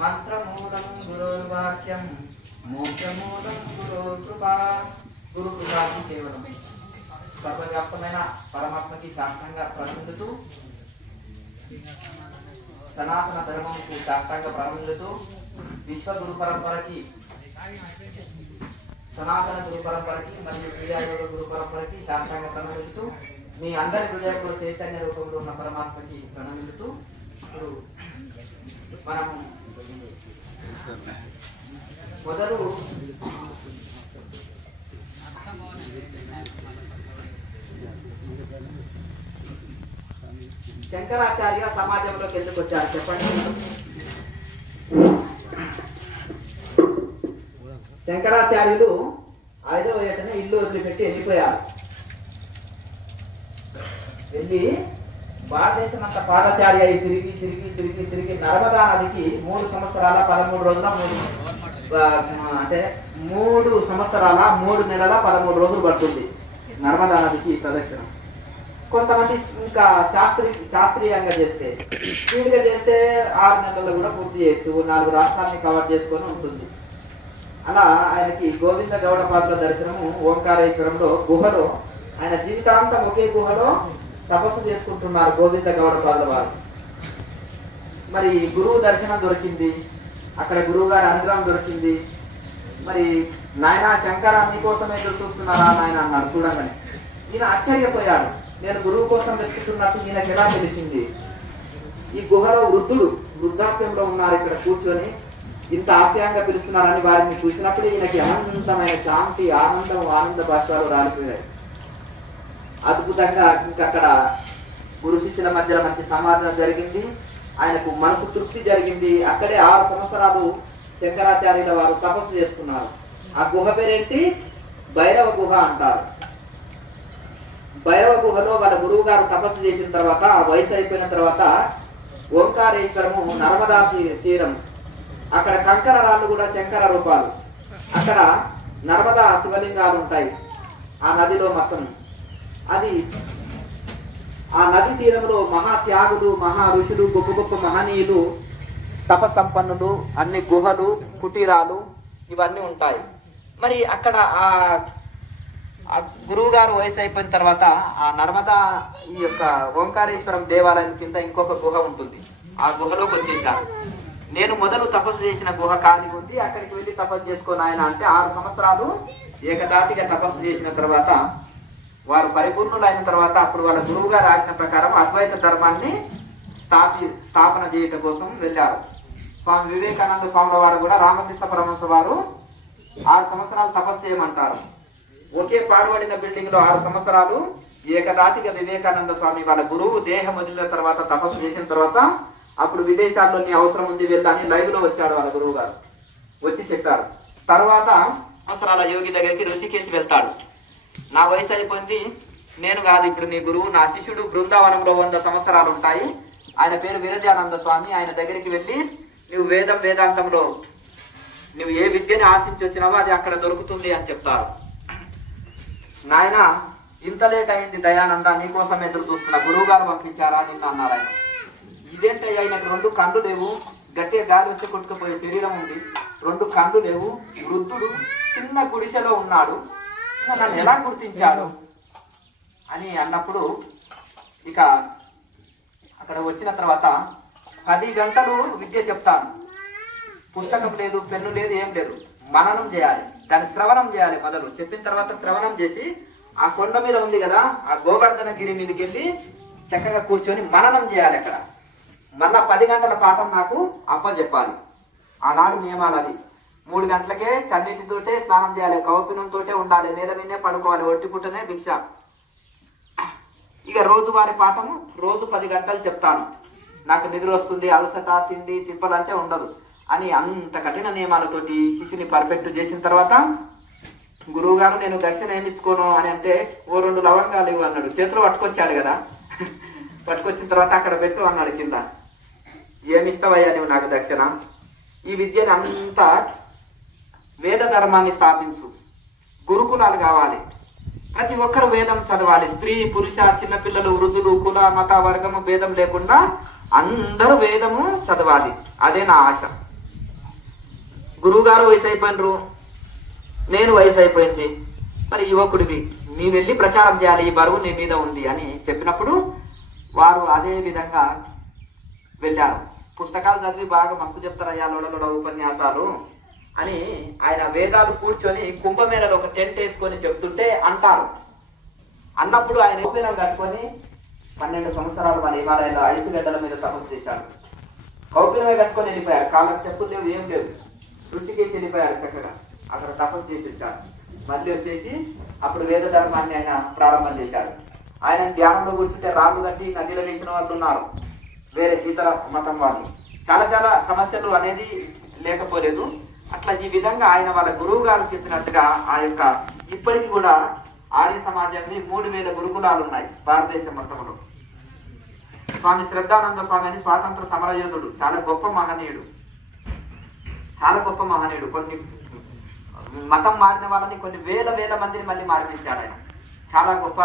మంత్రమూలం గురోర్వాక్యం మోక్షమూలం గురోకృపా. గురు కృపాకి కేవలం సర్వవ్యాప్తమైన పరమాత్మకి సాష్టాంగ ప్రణమిల్లుతూ, సనాతన ధర్మంకు సాష్టాంగ ప్రణమిల్లుతూ, విశ్వ గురు పరంపరకి, సనాతన గురు పరంపరకి మరియు క్రియాయోగ గురు పరంపరకి సాష్టాంగ ప్రణమిల్లుతూ, మీ అందరి హృదయంలో చైతన్య రూపంలో ఉన్న పరమాత్మకి ప్రణమిల్లుతూ, ఇప్పుడు మనం మొదలు శంకరాచార్య సమాజంలోకి ఎందుకు వచ్చారు చెప్పండి. శంకరాచార్యులు 5వ ఏటనే ఇల్లు వదిలిపెట్టి వెళ్ళిపోయారు. వెళ్ళి భారతదేశం అంత పాదచారి అయి తిరిగి తిరిగి తిరిగి తిరిగి నర్మదా నదికి 3 సంవత్సరాల 13 రోజుల 3 సంవత్సరాల 3 నెలల 13 రోజులు పడుతుంది నర్మదా నదికి ప్రదక్షిణ. కొంతమంది ఇంకా శాస్త్రీయంగా చేస్తే, స్పీడ్గా చేస్తే 6 నెలల్లో కూడా పూర్తి చేయొచ్చు, 4 రాష్ట్రాన్ని కవర్ చేసుకొని ఉంటుంది. అలా ఆయనకి గోవింద గౌడపాదుల దర్శనము ఓంకారేశ్వరంలో గుహలో, ఆయన జీవితాంతం ఒకే గుహలో తపస్సు చేసుకుంటున్నారు గోవింద గౌడపాదుల వారు. మరి గురువు దర్శనం దొరికింది, అక్కడ గురువు గారి అనుగ్రహం దొరికింది. మరి నాయన శంకర నీకోసం ఎదురు చూస్తున్నారా నాయన అన్నాడు చూడంగానే. ఈయన ఆశ్చర్యపోయాడు, నేను గురువు కోసం వెతుకుతున్నట్టు ఈయనకి ఎలా తెలిసింది? ఈ గుహలో వృద్ధాప్యంలో ఉన్నారు, ఇక్కడ కూర్చొని ఇంత ఆప్యాయంగా పిలుస్తున్నారని వారిని చూసినప్పుడు ఈయనకి అనంతమైన శాంతి, ఆనంద భాషలు రాలిపోయాయి. అద్భుతంగా ఇంకక్కడ గురు శిష్యుల మధ్య మంచి సమాధానం జరిగింది, ఆయనకు మనసు తృప్తి జరిగింది. అక్కడే 6 సంవత్సరాలు శంకరాచార్యుల వారు తపస్సు చేసుకున్నారు. ఆ గుహ పేరేంటి? భైరవ గుహ అంటారు. భైరవ గుహలో వాళ్ళ గురువు గారు తపస్సు చేసిన తర్వాత, ఆ వయసు అయిపోయిన తర్వాత ఓంకారేశ్వరము నర్మదా తీరం, అక్కడ కంకర రాళ్ళు కూడా శంకర రూపాలు, అక్కడ నర్మదా శివలింగాలు ఉంటాయి ఆ నదిలో మొత్తం. అది ఆ నది తీరంలో మహాత్యాగులు, మహా ఋషులు, గొప్ప గొప్ప మహనీయులు, తపసంపన్నులు, అన్ని గుహలు, కుటీరాలు ఇవన్నీ ఉంటాయి. మరి అక్కడ ఆ గురువు గారు వయసు అయిపోయిన తర్వాత ఆ నర్మదా ఈ యొక్క ఓంకారేశ్వరం దేవాలయం కింద ఇంకొక గుహ ఉంటుంది, ఆ గుహలోకి వచ్చేసారు. నేను మొదలు తపస్సు చేసిన గుహ ఖాళీ ఉంది, అక్కడికి వెళ్ళి తపస్సు చేసుకోని ఆయన అంటే 6 సంవత్సరాలు ఏకదాటిగా తపస్సు చేసిన తర్వాత వారు పరిపూర్ణులు అయిన తర్వాత అప్పుడు వాళ్ళ గురువు గారు ఆజ్ఞ ప్రకారం అద్వైత ధర్మాన్ని స్థాపన చేయటం కోసం వెళ్ళారు. స్వామి వివేకానంద స్వాముల వారు కూడా రామకృష్ణ పరమహంస వారు 6 సంవత్సరాలు తపస్సు చేయమంటారు. ఒకే పాడుబడిన బిల్డింగ్ లో 6 సంవత్సరాలు ఏకదాటిగా వివేకానంద స్వామి వాళ్ళ గురువు దేహం వదిలిన తర్వాత తపస్సు చేసిన తర్వాత అప్పుడు విదేశాల్లో అవసరం ఉంది వెళ్ళని లైవ్ లో వచ్చాడు వాళ్ళ గురువు గారు, వచ్చి చెప్పారు. తర్వాత సంవత్సరాల యోగి దగ్గరికి ఋషికేశ్ వెళ్తాడు. నా వయసు అయిపోయింది, నేను కాదు ఇప్పుడు నీ గురువు, నా శిష్యుడు బృందావనంలో 100 సంవత్సరాలు ఉంటాయి, ఆయన పేరు విరజానంద స్వామి, ఆయన దగ్గరికి వెళ్ళి నువ్వు వేదాంతంలో నువ్వు ఏ విద్యని ఆశించి వచ్చినావో అది అక్కడ దొరుకుతుంది అని చెప్తారు. నాయన ఇంత లేట్ అయింది దయానంద, నీకోసం ఎదురు చూస్తున్నా, గురువు గారు పంపించారా నిన్న అన్నారు ఆయన. ఇదేంటయ్యా, ఆయనకు 2 కళ్ళు లేవు, గట్టిగా గాలి వచ్చి కొట్టుకుపోయే శరీరం ఉంది, 2 కళ్ళు లేవు, వృద్ధుడు చిన్న గుడిసెలో ఉన్నాడు, నన్ను ఎలా గుర్తించాడు అని అన్నప్పుడు ఇక అక్కడ వచ్చిన తర్వాత 10 గంటలు విద్య చెప్తాను, పుస్తకం లేదు, పెన్ను లేదు, ఏం లేదు, మననం చేయాలి, దాన్ని శ్రవణం చేయాలి. మొదలు చెప్పిన తర్వాత శ్రవణం చేసి ఆ కొండ మీద ఉంది కదా ఆ గోవర్ధన గిరి మీదకి వెళ్ళి చక్కగా కూర్చొని మననం చేయాలి. అక్కడ మళ్ళా 10 గంటల పాఠం నాకు అప్పచెప్పాలి. ఆనాడు నియమాలు అది. 3 గంటలకే చన్నీటితోటే స్నానం చేయాలి, కౌపినంతోటే ఉండాలి, నేల మీదే పడుకోవాలి, ఒట్టిపుట్టనే భిక్ష. ఇక రోజువారి పాఠము రోజు 10 గంటలు చెప్తాను. నాకు నిద్ర వస్తుంది, అలసట, తిండి తిప్పలంటే ఉండదు. అని అంత కఠిన నియమాలతోటి శిష్యుని పర్ఫెక్ట్ చేసిన తర్వాత గురువు గారు నేను దక్షిణ ఏమి ఇచ్చుకోను అని అంటే ఓ 2 లవంగాలు ఇవ్వు అన్నాడు. చేతులు పట్టుకొచ్చాడు కదా, పట్టుకొచ్చిన తర్వాత అక్కడ పెట్టు అన్నాడు కింద. ఏమి ఇస్తావయ్యా నువ్వు నాకు దక్షిణ? ఈ విద్యని అంతా వేద ధర్మాన్ని స్థాపించు, గురుకులాలు కావాలి, ప్రతి ఒక్కరు వేదం చదవాలి, స్త్రీ పురుష చిన్నపిల్లలు వృద్ధులు కుల మత వర్గము భేదం లేకుండా అందరూ వేదము చదవాలి, అదే నా ఆశ. గురువు గారు వయసు అయిపోయినరు, నేను వయసు అయిపోయింది, మరి యువకుడివి నీ వెళ్ళి ప్రచారం చేయాలి, ఈ బరువు నీ మీద ఉంది అని చెప్పినప్పుడు వారు అదే విధంగా వెళ్ళారు. పుస్తకాలు చదివి బాగా మస్తు చెప్తారయ్యా లోడ ఉపన్యాసాలు అని ఆయన వేదాలు కూర్చొని కుంభమేళలో ఒక టెంట్ వేసుకొని చెప్తుంటే అంటారు. అన్నప్పుడు ఆయన కౌపీనం కట్టుకొని 12 సంవత్సరాలు మన హిమాలయంలో అడిసిగడ్డల మీద తపస్సు చేశాడు. కౌపీనమే కట్టుకొని వెళ్ళిపోయాడు, కాళ్ళకు చెప్పులు లేవు, ఏం లేవు, ఋషికేసి వెళ్ళిపోయాడు. చక్కగా అక్కడ తపస్సు చేసి వచ్చాడు. మళ్ళీ వచ్చేసి అప్పుడు వేద ధర్మాన్ని ఆయన ప్రారంభం చేశాడు. ఆయన ధ్యానంలో కూర్చుంటే రాళ్ళు కట్టి నదిలో వేసిన వాళ్ళు ఉన్నారు, వేరే ఇతర మతం వాళ్ళు. చాలా చాలా సమస్యలు అనేది లేకపోలేదు. అట్లా ఈ విధంగా ఆయన వాళ్ళ గురువు గారు చెప్పినట్టుగా ఆ యొక్క ఇప్పటికి కూడా ఆర్య సమాజంలో 3000 గురుకులాలు ఉన్నాయి భారతదేశం మొత్తంలో. స్వామి శ్రద్ధానంద స్వామి అని స్వాతంత్ర సమరయోధుడు, చాలా గొప్ప మహనీయుడు, చాలా గొప్ప మహనీయుడు. కొన్ని మతం మారిన వాళ్ళని కొన్ని వేల మందిని మళ్ళీ మారిపించారు ఆయన. చాలా గొప్ప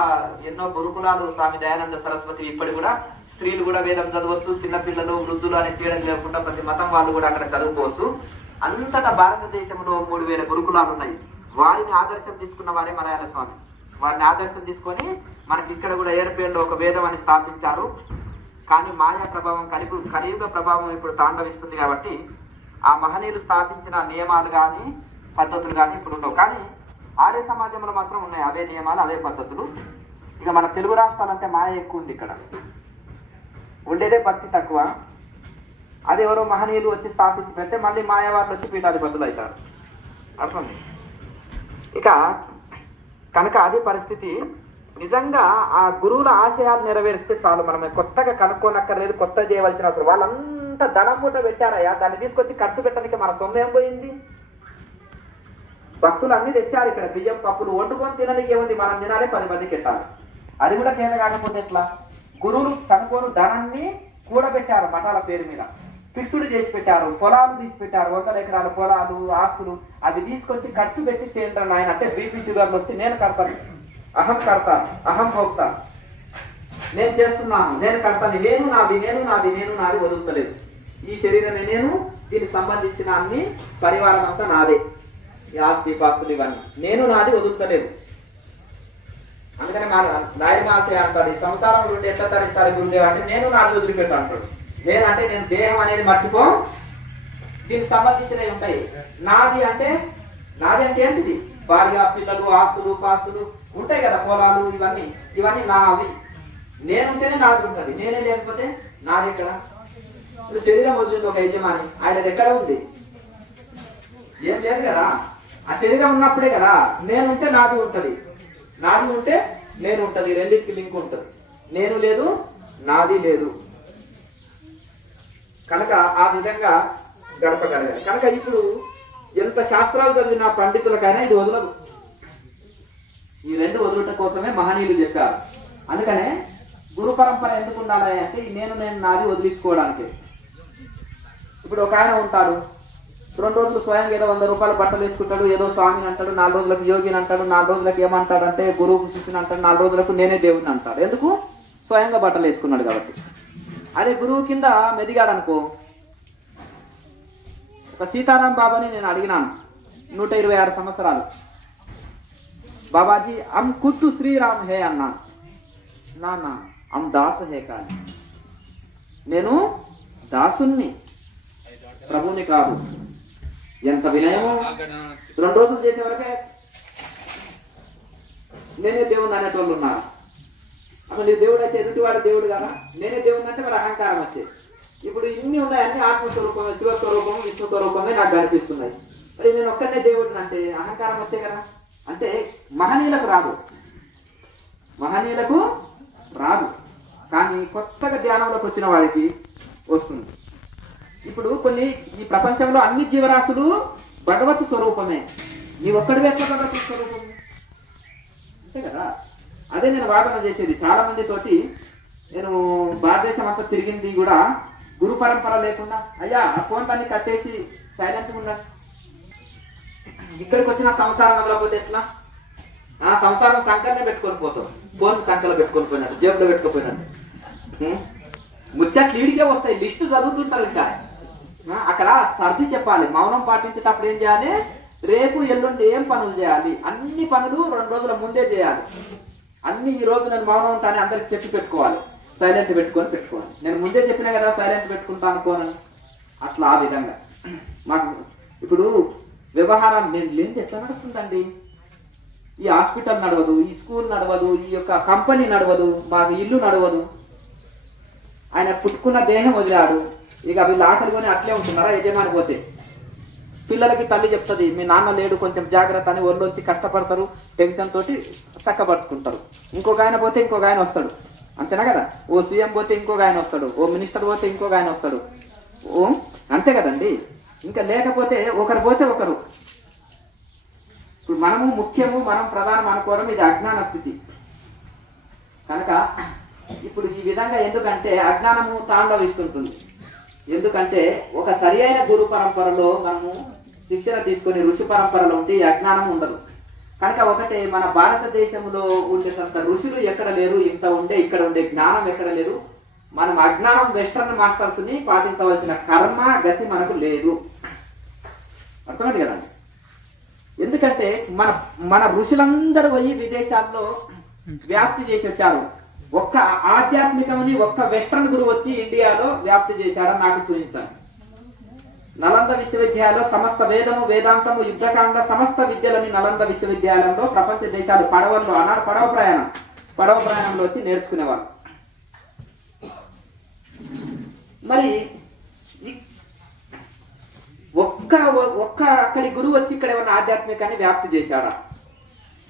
ఎన్నో గురుకులాలు స్వామి దయానంద సరస్వతి. ఇప్పటి కూడా స్త్రీలు కూడా వేదం చదవచ్చు, చిన్నపిల్లలు వృద్ధులు అనే తేడా లేకుండా ప్రతి మతం వాళ్ళు కూడా అక్కడ చదువుకోవచ్చు. అంతటా భారతదేశంలో 3000 గురుకులాలు ఉన్నాయి. వారిని ఆదర్శం తీసుకున్న వారే మలయాళ స్వామి. వారిని ఆదర్శం తీసుకొని మనకి ఇక్కడ కూడా ఏర్పేరులో ఒక వేదం అని స్థాపించారు. కానీ మాయా ప్రభావం కలియుగ ప్రభావం ఇప్పుడు తాండవిస్తుంది కాబట్టి ఆ మహనీయులు స్థాపించిన నియమాలు కానీ పద్ధతులు కానీ ఇప్పుడు ఉండవు. కానీ ఆర్య సమాజంలో మాత్రం ఉన్నాయి అవే నియమాలు, అవే పద్ధతులు. ఇక మన తెలుగు రాష్ట్రాలంటే మాయ ఎక్కువ ఉంది, ఇక్కడ ఉండేదే భక్తి తక్కువ. అది ఎవరో మహనీయులు వచ్చి స్థాపించి పెడితే మళ్ళీ మాయవాళ్ళు వచ్చి పీఠాధిపతులు అవుతారు. అర్థం. ఇక కనుక అదే పరిస్థితి. నిజంగా ఆ గురువుల ఆశయాలు నెరవేరిస్తే చాలు, మనం కొత్తగా కనుక్కోనక్కర్లేదు, కొత్త చేయవలసిన అవసరం. వాళ్ళంతా ధనం మూట పెట్టారయ్యా, దాన్ని తీసుకొచ్చి ఖర్చు పెట్టడానికి మన సొమ్ము ఏం పోయింది? భక్తులు అన్ని తెచ్చారు, ఇక్కడ బియ్యం పప్పులు వండుకొని తినడానికి ఏముంది, మనం తినాలి, 10 మందికి పెట్టాలి. అది కూడా తేడా కాకపోతే ఎట్లా? గురువులు చనుకోను ధనాన్ని కూడబెట్టారు, మఠాల పేరు మీద ఫిక్స్డ్ చేసి పెట్టారు, పొలాలు తీసి పెట్టారు, 100 ఎకరాల పొలాలు ఆస్తులు, అవి తీసుకొచ్చి ఖర్చు పెట్టి చేయండి ఆయన. అంటే బీపీ షుగర్లు వస్తే నేను కడతాను, అహం కడతాను, అహం భోక్తాను, నేను చేస్తున్నాను, నేను కడతాను, నేను నాది వదులుతలేదు. ఈ శరీరమే నేను, దీనికి సంబంధించిన అన్ని పరివారం అంతా నాదే, ఈ ఆస్తి పాస్తులు ఇవన్నీ నేను నాది వదులుతలేదు. అందుకని మా నాయన ఆశయ అంటాడు, ఈ సంసారం నుండి ఎట్లా తరించాలి గురుదేవ్ అంటే నేను నాది వదిలిపెట్టు అంటాడు. నేనంటే నేను దేహం అనేది మర్చిపో, దీనికి సంబంధించినవి ఉంటాయి. నాది అంటే ఏంటిది? భార్య పిల్లలు ఆస్తులు పాస్తులు ఉంటాయి కదా, పొలాలు, ఇవన్నీ నావి. నేనుంటేనే నాది ఉంటుంది, నేనే లేకపోతే నాది ఎక్కడ? ఇప్పుడు శరీరం వదిలింది ఒక యజమాని, ఆయనది ఎక్కడ ఉంది? ఏం లేదు కదా. ఆ శరీరం ఉన్నప్పుడే కదా నేనుంటే నాది ఉంటుంది, నాది ఉంటే నేను ఉంటుంది, రెండింటికి లింక్ ఉంటుంది. నేను లేదు, నాది లేదు. కనుక ఆ విధంగా గడపగలగాలి. కనుక ఇప్పుడు ఎంత శాస్త్రాలు చదివిన పండితులకైనా ఇది వదలదు. ఈ 2 వదులుట కోసమే మహనీయులు చెప్పారు. అందుకనే గురు పరంపర ఎందుకు ఉండాలి అంటే నేను నాది వదిలించుకోవడానికి. ఇప్పుడు ఒక ఆయన ఉంటాడు, 2 రోజులు స్వయంగా ఏదో 100 రూపాయల బట్టలు వేసుకుంటాడు, ఏదో స్వామిని అంటాడు, 4 రోజులకు యోగిని అంటాడు, 4 రోజులకు ఏమంటాడు అంటే గురువు శిష్యుని అంటాడు, 4 రోజులకు నేనే దేవుడిని అంటాడు. ఎందుకు? స్వయంగా బట్టలు వేసుకున్నాడు కాబట్టి. అదే గురువు కింద మెదిగాడు అనుకో. ఒక సీతారాం బాబాని నేను అడిగినాను, 126 సంవత్సరాలు. బాబాజీ అమ్ ఖుద్దు శ్రీరామ్ హే అన్నాను. నాన్న అమ్ దాస్ హే కాని, నేను దాసుని, ప్రభుని కాదు. ఎంత వినయమో! 2 రోజులు చేసే వరకే నేనే దేవుడు అనేటోళ్ళు ఉన్నారు. అసలు నీ దేవుడు అయితే ఎదుటివాడు దేవుడు కదా, నేనే దేవుడు అంటే మరి అహంకారం వచ్చేది. ఇప్పుడు ఇన్ని ఉన్నాయి, అన్ని ఆత్మస్వరూపం, శివస్వరూపం, విష్ణుస్వరూపమే నాకు కనిపిస్తున్నాయి. మరి నేను ఒక్కనే దేవుడిని అంటే అహంకారం వచ్చే కదా. అంటే మహనీయులకు రాదు, కానీ కొత్తగా ధ్యానంలోకి వచ్చిన వాడికి వస్తుంది. ఇప్పుడు కొన్ని ఈ ప్రపంచంలో అన్ని జీవరాశులు భగవత్ స్వరూపమే, నీ ఒక్కడివే ఎట్లా భగవత్ స్వరూపం? అంతే కదా. అదే నేను వాదన చేసేది చాలా మంది తోటి. నేను భారతదేశం అంతా తిరిగింది కూడా గురు పరంపర లేకుండా. అయ్యా ఆ ఫోన్లన్నీ కట్టేసి సైలెంట్గా ఉండండి. ఇక్కడికి వచ్చిన సంసారం వదలకపోతే ఎట్లా? ఆ సంసారం సంకలనే పెట్టుకొని పోతాం, ఫోన్ సంకలో పెట్టుకొని పోయినట్టు, జేబులో పెట్టుకుపోయినట్టు. ముచ్చట్లు ఈడికే వస్తాయి, లిస్టు చదువుతుంటారు. ఇంకా అక్కడ సర్ది చెప్పాలి. మౌనం పాటించేటప్పుడు ఏం చేయాలి? రేపు ఎల్లుండి ఏం పనులు చేయాలి, అన్ని పనులు 2 రోజుల ముందే చేయాలి. అన్ని ఈ రోజు నేను మౌనం ఉంటానని అందరికి చెప్పి పెట్టుకోవాలి, సైలెంట్ పెట్టుకోవాలి. నేను ముందే చెప్పినా కదా సైలెంట్ పెట్టుకుంటా అనుకోనని. అట్లా ఆ విధంగా మాకు ఇప్పుడు వ్యవహారం నేను లేనిది ఎట్లా నడుస్తుందండి? ఈ హాస్పిటల్ నడవదు, ఈ స్కూల్ నడవదు, ఈ యొక్క కంపెనీ నడవదు, మాకు ఇల్లు నడవదు. ఆయన పుట్టుకున్న దేహం వదిలాడు, ఇక వీళ్ళు ఆకలి కొని అట్లే ఉంటున్నారా? యజమాని పోతే పిల్లలకి తల్లి చెప్తుంది, మీ నాన్న లేడు కొంచెం జాగ్రత్త అని. ఒళ్ళొచ్చి కష్టపడతారు, టెన్షన్ తోటి చక్కబరుచుకుంటారు. ఇంకొక ఆయన పోతే ఇంకొక ఆయన వస్తాడు, అంతేనా కదా? ఓ సీఎం పోతే ఇంకొక ఆయన వస్తాడు, ఓ మినిస్టర్ పోతే ఇంకొక ఆయన వస్తాడు. ఓ అంతే కదండి. ఇంకా లేకపోతే ఒకరు పోతే ఒకరు. ఇప్పుడు మనము ముఖ్యము, మనం ప్రధానం అనుకోవడం ఇది అజ్ఞాన స్థితి. కనుక ఇప్పుడు ఈ విధంగా ఎందుకంటే అజ్ఞానము తాండవిస్తుంటుంది. ఎందుకంటే ఒక సరి అయిన గురు పరంపరలో మనము శిక్షణ తీసుకొని ఋషి పరంపరలో ఉంటే ఈ అజ్ఞానం ఉండదు. కనుక ఒకటే మన భారతదేశంలో ఉండేటంత ఋషులు ఎక్కడ లేరు, ఇంత ఉండే ఇక్కడ ఉండే జ్ఞానం ఎక్కడ లేరు. మనం అజ్ఞానం వెస్టర్న్ మాస్టర్స్ ని పాటించవలసిన కర్మ గతి మనకు లేదు. అర్థమైంది కదా? ఎందుకంటే మన ఋషులందరూ పోయి విదేశాల్లో వ్యాప్తి చేసి వచ్చారు. ఒక్క ఆధ్యాత్మికమని ఒక్క వెస్టర్న్ గురువు వచ్చి ఇండియాలో వ్యాప్తి చేశాడని నాకు చూపించాను. నలంద విశ్వవిద్యాలయంలో సమస్త వేదము, వేదాంతము, యుద్ధకాండ సమస్త విద్యలని నలంద విశ్వవిద్యాలయంలో ప్రపంచ దేశాలు పడవల్లో అన్నాడు పడవ ప్రయాణంలో వచ్చి నేర్చుకునేవారు. మరి ఒక్క అక్కడి గురువు వచ్చి ఇక్కడ ఏమన్నా ఆధ్యాత్మికాన్ని వ్యాప్తి చేశాడా?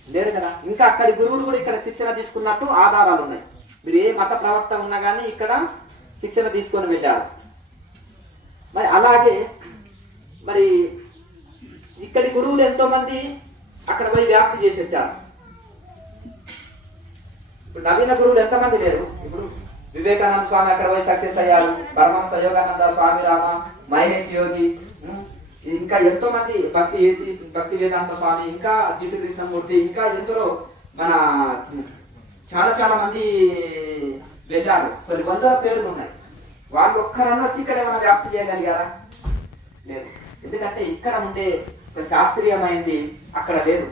లేదు కదా. ఇంకా అక్కడి గురువులు కూడా ఇక్కడ శిక్షణ తీసుకున్నట్టు ఆధారాలు ఉన్నాయి. మీరు ఏ మత ప్రవక్త ఉన్నా కానీ ఇక్కడ శిక్షణ తీసుకొని వెళ్ళారు. మరి అలాగే మరి ఇక్కడి గురువులు ఎంతో మంది అక్కడ పోయి వ్యాప్తి చేసి వచ్చారు. ఇప్పుడు నవీన గురువులు ఎంతమంది లేరు. ఇప్పుడు వివేకానంద స్వామి అక్కడ పోయి సక్సెస్ అయ్యారు. పరమహంస యోగానంద స్వామి రామ, మహేష్ యోగి, ఇంకా ఎంతో మంది భక్తి వేదాంత స్వామి, ఇంకా జిడ్డు కృష్ణమూర్తి, ఇంకా ఎందరో మన చాలా మంది వెళ్ళారు. కొన్ని వందల పేర్లు ఉన్నాయి. వాళ్ళు ఒక్కరన్నా వచ్చి ఇక్కడ ఏమైనా వ్యాప్తి చేయగలిగారా? లేదు. ఎందుకంటే ఇక్కడ ఉండే శాస్త్రీయమైంది అక్కడ లేదు.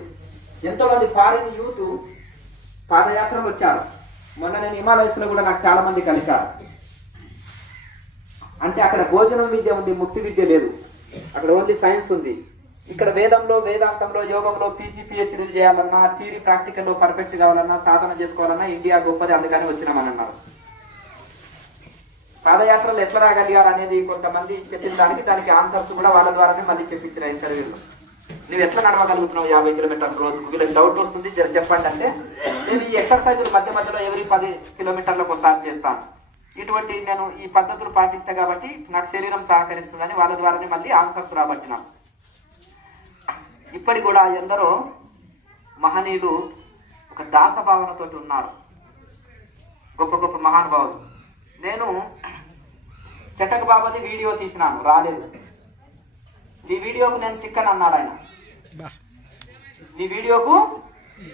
ఎంతో మంది ఫారిన్ యూత్ పాదయాత్రలు వచ్చారు. మొన్న నేను హిమాలయస్ లో కూడా నాకు చాలా మంది కలిశారు. అంటే అక్కడ భోజనం విద్య ఉంది, ముక్తి విద్య లేదు. అక్కడ ఓన్లీ సైన్స్ ఉంది. ఇక్కడ వేదంలో, వేదాంతంలో, యోగంలో పీజీ పిహెచ్డీలు చేయాలన్నా, థియరీ ప్రాక్టికల్లో పర్ఫెక్ట్ కావాలన్నా, సాధన చేసుకోవాలన్నా ఇండియా గొప్పది, అందుకని వచ్చినామని అన్నారు. పాదయాత్రలు ఎట్లా రాగలిగారు అనేది కొంతమంది చెప్పిన దానికి ఆన్సర్స్ కూడా వాళ్ళ ద్వారానే మళ్ళీ చెప్పించిన ఇంటర్వ్యూలో. నువ్వు ఎట్లా నడవగలుగుతున్నావు 50 కిలోమీటర్ల రోజుకు? వీళ్ళకి డౌట్ వస్తుంది, చెప్పండి అంటే నేను ఈ ఎక్సర్సైజులు మధ్యలో ఎవరీ 10 కిలోమీటర్లకు ఒకసారి చేస్తాను. ఇటువంటి నేను ఈ పద్ధతులు పాటిస్తా కాబట్టి నాకు శరీరం సహకరిస్తుందని వాళ్ళ ద్వారానే మళ్ళీ ఆన్సర్స్ రాబట్టినాం. ఇప్పటి కూడా ఎందరో మహనీయులు ఒక దాసభావనతో ఉన్నారు, గొప్ప మహానుభావులు. నేను చటక్ బాబాది వీడియో తీసినాను, రాలేదు. ఈ వీడియోకు నేను చిక్కన్ అన్నాడు ఆయన. ఈ వీడియోకు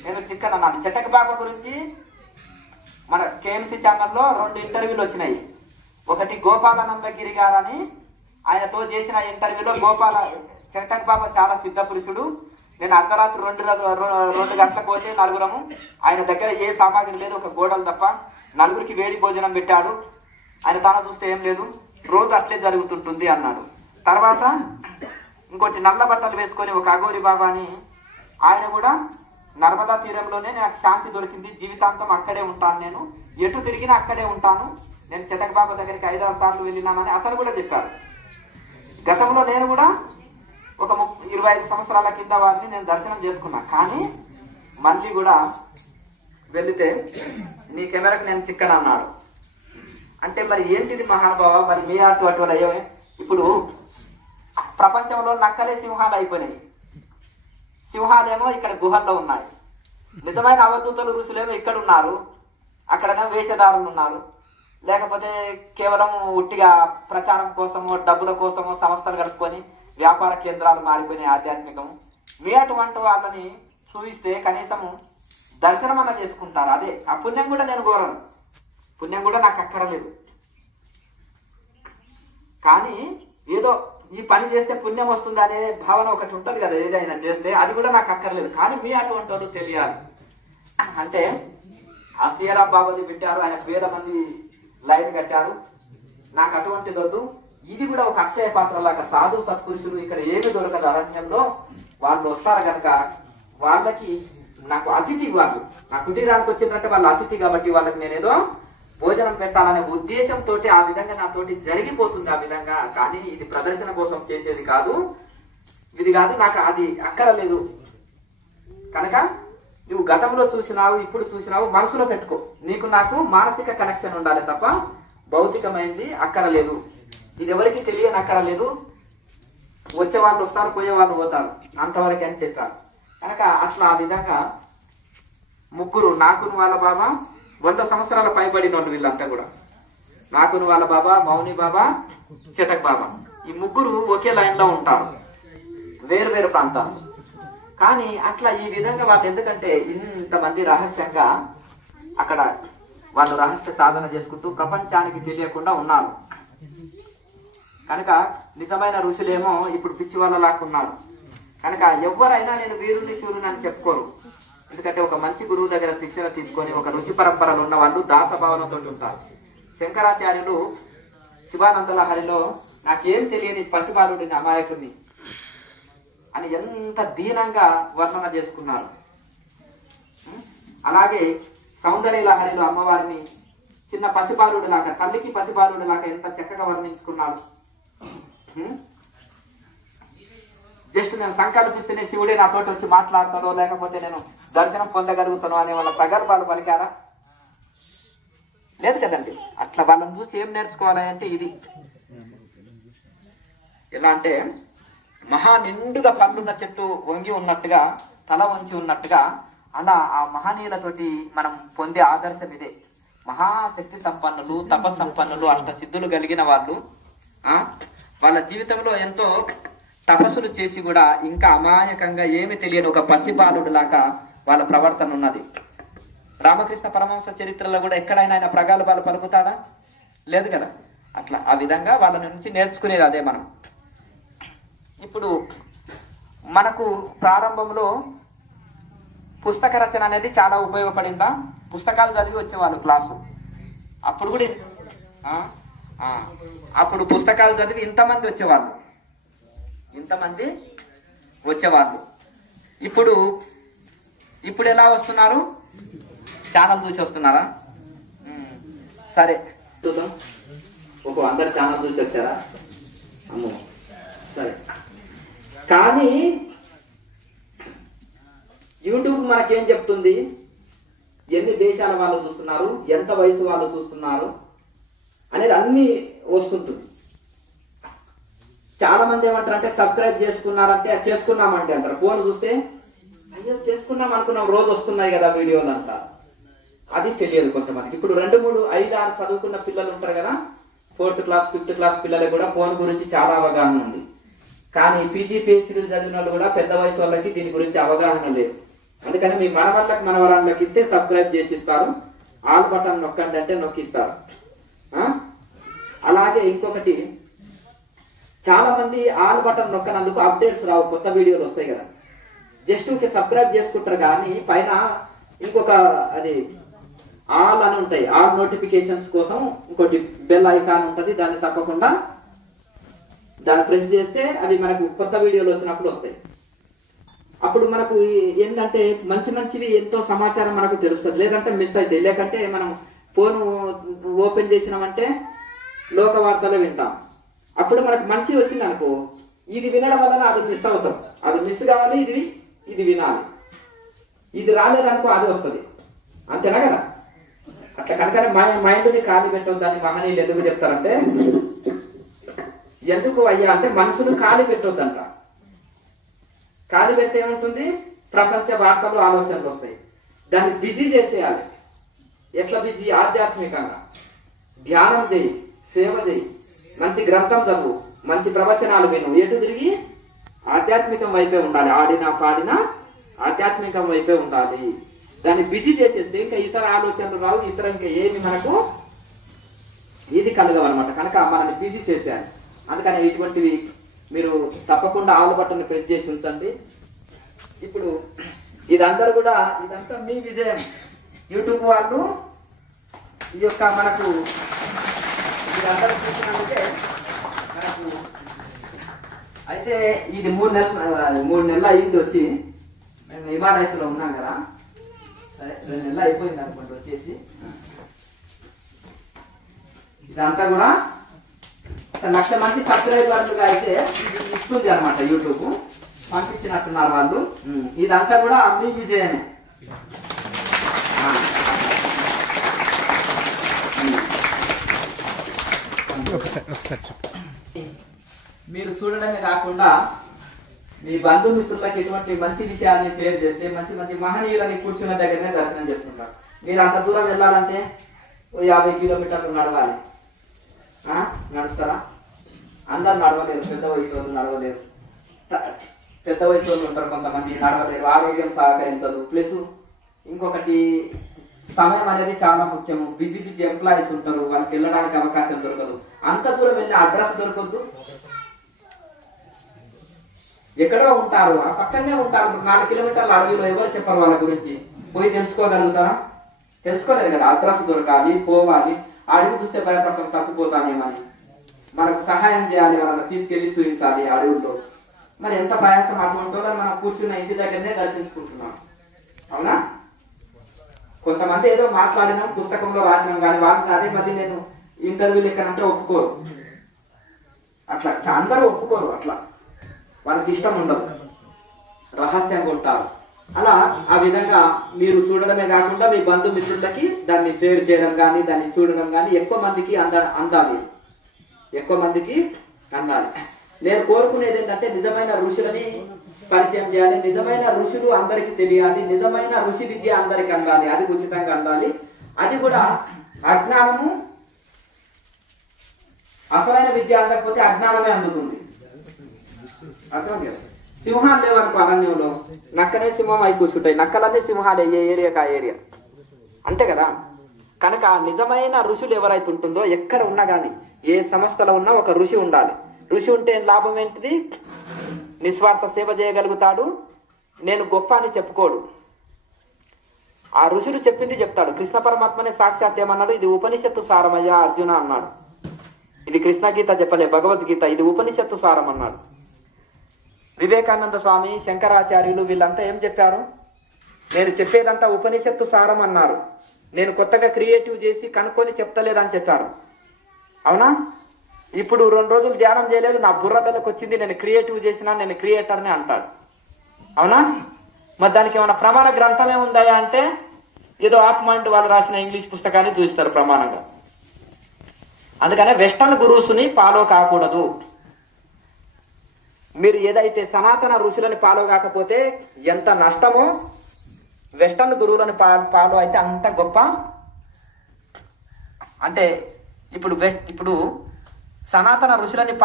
నేను చిక్కన్ అన్నాను. చటక్ బాబా గురించి మన కేఎంసీ ఛానల్లో 2 ఇంటర్వ్యూలు వచ్చినాయి. ఒకటి గోపాలానందగిరి గారని, ఆయనతో చేసిన ఇంటర్వ్యూలో చటక్ బాబా చాలా సిద్ధ పురుషుడు. నేను అర్ధరాత్రి 2 గంటలకు పోతే నలుగురము, ఆయన దగ్గర ఏ సామాగ్రి లేదు, ఒక గోడలు తప్ప. నలుగురికి వేడి భోజనం పెట్టాడు. ఆయన తన చూస్తే ఏం లేదు, రోజు అట్లే జరుగుతుంటుంది అన్నాడు. తర్వాత ఇంకోటి నల్ల బట్టలు వేసుకొని ఒక అఘోరి బాబా అని, ఆయన కూడా నర్మదా తీరంలోనే నాకు శాంతి దొరికింది, జీవితాంతం అక్కడే ఉంటాను, నేను ఎటు తిరిగినా అక్కడే ఉంటాను, నేను చటక్ బాబా దగ్గరికి 5-6 సార్లు వెళ్ళినానని అతను కూడా చెప్పారు. గతంలో నేను కూడా ఒక 25 సంవత్సరాల కింద వారిని నేను దర్శనం చేసుకున్నా. కానీ మళ్ళీ కూడా వెళితే నీ కెమెరాకి నేను చిక్కన్ అన్నాడు. అంటే మరి ఏంటిది మహానుభావ, మరి మీ అటువంటి అయ్యే ఇప్పుడు ప్రపంచంలో నక్కలే సింహాలు అయిపోయినాయి. సింహాలేమో ఇక్కడ గుహల్లో ఉన్నాయి. నిజమైన అవధూతలు ఋషులేమో ఇక్కడ ఉన్నారు, అక్కడనేమో వేషధారులు ఉన్నారు. లేకపోతే కేవలం ఉట్టిగా ప్రచారం కోసమో డబ్బుల కోసమో సంస్థలు కలుపుకొని వ్యాపార కేంద్రాలు మారిపోయినాయి ఆధ్యాత్మికము. మీ అటువంటి వాళ్ళని చూపిస్తే కనీసము దర్శనం అన్న చేసుకుంటారు. అదే ఆ పుణ్యం కూడా నేను కోరను, పుణ్యం కూడా నాకు అక్కర్లేదు. కానీ ఏదో ఈ పని చేస్తే పుణ్యం వస్తుంది అనే భావన ఒకటి ఉంటుంది కదా, ఏదైనా చేస్తే అది కూడా నాకు అక్కర్లేదు. కానీ మీ అటువంటి వాళ్ళు తెలియాలి అంటే ఆ సీఆర్ఆర్ బాబాది పెట్టారు, ఆయన వేల మంది లైన్ కట్టారు. నాకు అటువంటిది వద్దు. ఇది కూడా ఒక అక్షయ పాత్ర లాగా సాధు సత్పురుషులు ఇక్కడ ఏమి దొరకదు అరణ్యంలో వాళ్ళు వస్తారు కనుక వాళ్ళకి నాకు అతిథి, వాళ్ళు నా కుటీరానికి వచ్చిందంటే వాళ్ళ అతిథి కాబట్టి వాళ్ళకి నేనేదో భోజనం పెట్టాలనే ఉద్దేశంతో ఆ విధంగా నాతోటి జరిగిపోతుంది ఆ విధంగా. కానీ ఇది ప్రదర్శన కోసం చేసేది కాదు, ఇది కాదు, నాకు అది అక్కరలేదు. కనుక నువ్వు గతంలో చూసినావు, ఇప్పుడు చూసినావు, మనసులో పెట్టుకో. నీకు నాకు మానసిక కనెక్షన్ ఉండాలి తప్ప భౌతికమైంది అక్కరలేదు. ఇది ఎవరికి తెలియని అక్కరలేదు. వచ్చే వాళ్ళు వస్తారు, పోయే వాళ్ళు పోతారు, అంతవరకు అని చెప్పారు. కనుక అట్లా ఆ విధంగా ముగ్గురు, నాకును వాళ్ళ బాబా 100 సంవత్సరాల పైబడిన వాళ్ళు వీళ్ళంతా కూడా. నాకును వాళ్ళ బాబా, మౌని బాబా, చటక్ బాబా, ఈ ముగ్గురు ఒకే లైన్ లో ఉంటారు, వేరు వేరు ప్రాంతాలు. కానీ అట్లా ఈ విధంగా వాళ్ళు ఎందుకంటే ఇంతమంది రహస్యంగా అక్కడ వాళ్ళు రహస్య సాధన చేసుకుంటూ ప్రపంచానికి తెలియకుండా ఉన్నారు. కనుక నిజమైన ఋషులేమో ఇప్పుడు పిచ్చి వాళ్ళ లాక్కున్నారు. కనుక ఎవరైనా నేను వీరుని శూరుని అని చెప్పుకోరు. ఎందుకంటే ఒక మంచి గురువు దగ్గర శిక్షణ తీసుకొని ఒక ఋషి పరంపరలు ఉన్న వాళ్ళు దాసభావనతో ఉంటారు. శంకరాచార్యులు శివానందల హరిలో నాకేం తెలియని పసిబాలుడిని, అమాయకుడిని అని ఎంత దీనంగా వర్ణన చేసుకున్నారు. అలాగే సౌందర్య లహరిలో అమ్మవారిని చిన్న పసిబాలుడు లాగా, తల్లికి పసిబాలుడు లాగా ఎంత చక్కగా వర్ణించుకున్నాడు. జస్ట్ నేను సంకల్పిస్తేనే శివుడే నా తోటి వచ్చి మాట్లాడతాడో లేకపోతే నేను దర్శనం పొందగలుగుతాను అనే వాళ్ళ ప్రగల్భాలు పలికారా? లేదు కదండి. అట్లా వాళ్ళని చూసి ఏం నేర్చుకోవాలి అంటే ఇది ఎలా అంటే మహా నిండుగా పండున్న చెట్టు వంగి ఉన్నట్టుగా, తల వంచి ఉన్నట్టుగా, అలా ఆ మహనీయులతోటి మనం పొందే ఆదర్శం ఇదే. మహాశక్తి సంపన్నులు, తపస్సంపన్నులు, అష్టసిద్ధులు కలిగిన వాళ్ళు వాళ్ళ జీవితంలో ఎంతో తపస్సులు చేసి కూడా ఇంకా అమాయకంగా ఏమి తెలియని ఒక పసిబాలుడు లాగా వాళ్ళ ప్రవర్తన ఉన్నది. రామకృష్ణ పరమహంస చరిత్రలో కూడా ఎక్కడైనా ఆయన ప్రగల్భాలు పలుకుతాడా? లేదు కదా. అట్లా ఆ విధంగా వాళ్ళ నుంచి నేర్చుకునేది అదే మనం. ఇప్పుడు మనకు ప్రారంభంలో పుస్తక రచన అనేది చాలా ఉపయోగపడిందా? పుస్తకాలు చదివి వచ్చేవాళ్ళు క్లాసు. అప్పుడు కూడా అప్పుడు పుస్తకాలు చదివి ఇంతమంది వచ్చేవాళ్ళు. ఇప్పుడు ఎలా వస్తున్నారు? ఛానల్ చూసి వస్తున్నారా? సరే చూద్దాం. అందరు ఛానల్ చూసి వచ్చారా? అమ్మో సరే. కానీ యూట్యూబ్ మనకేం చెప్తుంది? ఎన్ని దేశాల వాళ్ళు చూస్తున్నారు, ఎంత వయసు వాళ్ళు చూస్తున్నారు అనేది అన్ని వస్తుంటుంది. చాలా మంది ఏమంటారు అంటే సబ్స్క్రైబ్ చేసుకున్నారంటే చేసుకున్నామంటే అంటారు. ఫోన్ చూస్తే అయ్యో చేసుకున్నాం అనుకున్నాం, రోజు వస్తున్నాయి కదా వీడియోలు అంటారు. అది తెలియదు కొంతమందికి. ఇప్పుడు 2, 3, 5, 6 చదువుకున్న పిల్లలు ఉంటారు కదా, 4th క్లాస్ 5th క్లాస్ పిల్లలకు కూడా ఫోన్ గురించి చాలా అవగాహన ఉంది. కానీ పీజీ పిహెచ్డీలు చదివిన వాళ్ళు కూడా పెద్ద వయసు వాళ్ళకి దీని గురించి అవగాహన లేదు. అందుకని మీ మనవళ్ళకి మనవరాళ్ళకి ఇస్తే సబ్స్క్రైబ్ చేసి ఇస్తారు, ఆల్ బటన్ నొక్కండి అంటే నొక్కిస్తారు. అలాగే ఇంకొకటి, చాలా మంది ఆల్ బటన్ నొక్కనందుకు అప్డేట్స్ రావు, కొత్త వీడియోలు వస్తాయి కదా. జస్ట్ సబ్స్క్రైబ్ చేసుకుంటారు కానీ పైన ఇంకొక అది ఆల్ అని ఉంటాయి, ఆల్ నోటిఫికేషన్స్ కోసం ఇంకోటి బెల్ ఐకాన్ ఉంటుంది. దాన్ని తప్పకుండా దాన్ని ప్రెస్ చేస్తే అవి మనకు కొత్త వీడియోలు వచ్చినప్పుడు వస్తాయి. అప్పుడు మనకు ఏంటంటే మంచి మంచివి ఎంతో సమాచారం మనకు తెలుస్తుంది, లేదంటే మిస్ అవుతాయి. లేకంటే మనం ఫోన్ ఓపెన్ చేసినామంటే లోక వార్తలు వింటాం. అప్పుడు మనకు మంచి వచ్చింది అనుకో, ఇది వినడం వలన అది మిస్ అవుతాం. అది మిస్ కావాలి, ఇది వినాలి. ఇది రాలేదనుకో అది వస్తుంది, అంతేనా కదా. అట్లా కనుక మైండ్ని ఖాళీ పెట్టొద్దని మహనీయులు ఎందుకు చెప్తారంటే, ఎందుకు అయ్యా అంటే మనసును ఖాళీ పెట్టొద్దంట. ఖాళీ పెడితే ఏముంటుంది? ప్రపంచ వార్తలు ఆలోచనలు వస్తాయి. దాన్ని బిజీ చేసేయాలి. ఎట్లా బిజీ? ఆధ్యాత్మికంగా ధ్యానం చేయి, సేవ చేయి, మంచి గ్రంథం చదువు, మంచి ప్రవచనాలు విను. ఎటు తిరిగి ఆధ్యాత్మికం వైపే ఉండాలి. ఆడినా పాడినా ఆధ్యాత్మికం వైపే ఉండాలి. దాన్ని బిజీ చేసేస్తే ఇంకా ఇతర ఆలోచనలు రావు, ఇతర ఇంకా ఏమి మనకు ఇది కలగవన్నమాట. కనుక మనల్ని బిజీ చేసేయాలి. అందుకని ఇటువంటివి మీరు తప్పకుండా ఆవుల బట్టను ప్రెస్ చేసి ఉంచండి. ఇప్పుడు ఇదంతా మీ విజయం. యూట్యూబ్ వాళ్ళు ఈ యొక్క మనకు ఇదంతా చూసినందుకే మనకు అయితే ఇది 3 నెలలు అయింది వచ్చి. మేము హిమాలయస్లో ఉన్నాం కదా, సరే 2 నెలలు అయిపోయింది అనుకుంటూ వచ్చేసి. ఇదంతా కూడా 1,00,000 మంది సబ్స్క్రైబర్లుగా అయితే ఇది ఇస్తుంది అనమాట. యూట్యూబ్ పంపించినట్టున్నారు వాళ్ళు. ఇదంతా కూడా మీ విజయమే. మీరు చూడడమే కాకుండా మీ బంధుమిత్రులకు ఎటువంటి మంచి విషయాన్ని షేర్ చేస్తే మంచి మంచి మహనీయులని కూర్చున్న దగ్గరనే దర్శనం చేసుకుంటారు. మీరు అంత దూరం వెళ్ళాలంటే 50 కిలోమీటర్లు నడవాలి. నడుస్తారా? అందరు నడవలేరు. పెద్ద వయసు వాళ్ళు నడవలేరు. పెద్ద వయసు వాళ్ళు ఉంటారు, కొంతమంది నడవలేరు. ఆరోగ్యం సహకరించదు. ప్లస్ ఇంకొకటి సమయం అనేది చాలా ముఖ్యము. బిజీ ఎంప్లాయీస్ ఉంటారు, వాళ్ళకి వెళ్ళడానికి అవకాశం దొరకదు. అంత దూరం వెళ్ళి అడ్రస్ దొరకదు. ఎక్కడో ఉంటారు, ఆ పక్కనే ఉంటారు. 4 కిలోమీటర్ల అడవిలో ఎవరు చెప్పరు వాళ్ళ గురించి. పోయి తెలుసుకోగలుగుతారా? తెలుసుకోలేదు కదా. అడ్రస్ దొరకాలి, పోవాలి. అడవి చూస్తే భయపడతాం, తప్పిపోతానేమని. మనకు సహాయం చేయాలి, వాళ్ళని తీసుకెళ్లి చూపించాలి అడవుల్లో. మరి ఎంత ప్రయాసం. అటువంటి వాళ్ళని మనం కూర్చున్న ఇంటి దగ్గరనే దర్శించుకుంటున్నాం. అవునా? కొంతమంది ఏదో మాట్లాడినాం, పుస్తకంలో రాసినాం, కానీ వాళ్ళకి అదే మళ్ళీ నేను ఇంటర్వ్యూలు ఎక్కడంటే ఒప్పుకోరు. అట్లా అందరూ ఒప్పుకోరు. అట్లా వాళ్ళకి ఇష్టం ఉండదు, రహస్యంగా ఉంటారు. అలా ఆ విధంగా మీరు చూడడమే కాకుండా మీ బంధుమిత్రులకి దాన్ని షేర్ చేయడం కానీ, దాన్ని చూడడం కానీ ఎక్కువ మందికి అందాలి. ఎక్కువ మందికి అందాలి. నేను కోరుకునేది ఏంటంటే నిజమైన ఋషులని పరిచయం చేయాలి. నిజమైన ఋషులు అందరికి తెలియాలి. నిజమైన ఋషి విద్య అందరికి అందాలి. అది ఉచితంగా అందాలి. అది కూడా అజ్ఞానము, అసలైన విద్య అందకపోతే అజ్ఞానమే అందుతుంది. అర్థం కదా? సింహాలు లేవనుకో అరణ్యంలో, నక్కనే సింహం అయి కూర్చుంటాయి. నక్కలన్నీ సింహాలే, ఏ ఏరియాకి ఆ ఏరియా. అంతే కదా? కనుక నిజమైన ఋషులు ఎవరైతే ఉంటుందో ఎక్కడ ఉన్నా కానీ, ఏ సంస్థలో ఉన్నా ఒక ఋషి ఉండాలి. ఋషి ఉంటే లాభం ఏంటిది? నిస్వార్థ సేవ చేయగలుగుతాడు. నేను గొప్ప అని చెప్పుకోడు. ఆ ఋషులు చెప్పింది చెప్తాడు. కృష్ణ పరమాత్మనే సాక్షాత్ ఏమన్నాడు? ఇది ఉపనిషత్తు సారమయ్య అర్జున అన్నాడు. ఇది కృష్ణ గీత చెప్పలే, భగవద్గీత. ఇది ఉపనిషత్తు సారం అన్నాడు. వివేకానంద స్వామి, శంకరాచార్యులు వీళ్ళంతా ఏం చెప్పారు? నేను చెప్పేదంతా ఉపనిషత్తు సారం అన్నారు. నేను కొత్తగా క్రియేటివ్ చేసి కనుక్కొని చెప్తలేదని చెప్పారు. అవునా? ఇప్పుడు 2 రోజులు ధ్యానం చేయలేదు, నా బుర్రలోకి వచ్చింది, నేను క్రియేటివ్ చేసినా, నేను క్రియేటర్ని అంటాడు. అవునా? మరి దానికి ఏమైనా ప్రమాణ గ్రంథమే ఉందా అంటే ఏదో ఆత్మాండ్ వాళ్ళు రాసిన ఇంగ్లీష్ పుస్తకాన్ని చూస్తారు ప్రమాణంగా. అందుకనే వెస్టర్న్ గురువుని ఫాలో కాకూడదు. మీరు ఏదైతే సనాతన ఋషులని ఫాలో కాకపోతే ఎంత నష్టమో, వెస్టర్న్ గురువులను ఫాలో అయితే అంత గొప్ప. అంటే ఇప్పుడు సనాతన ఋషులని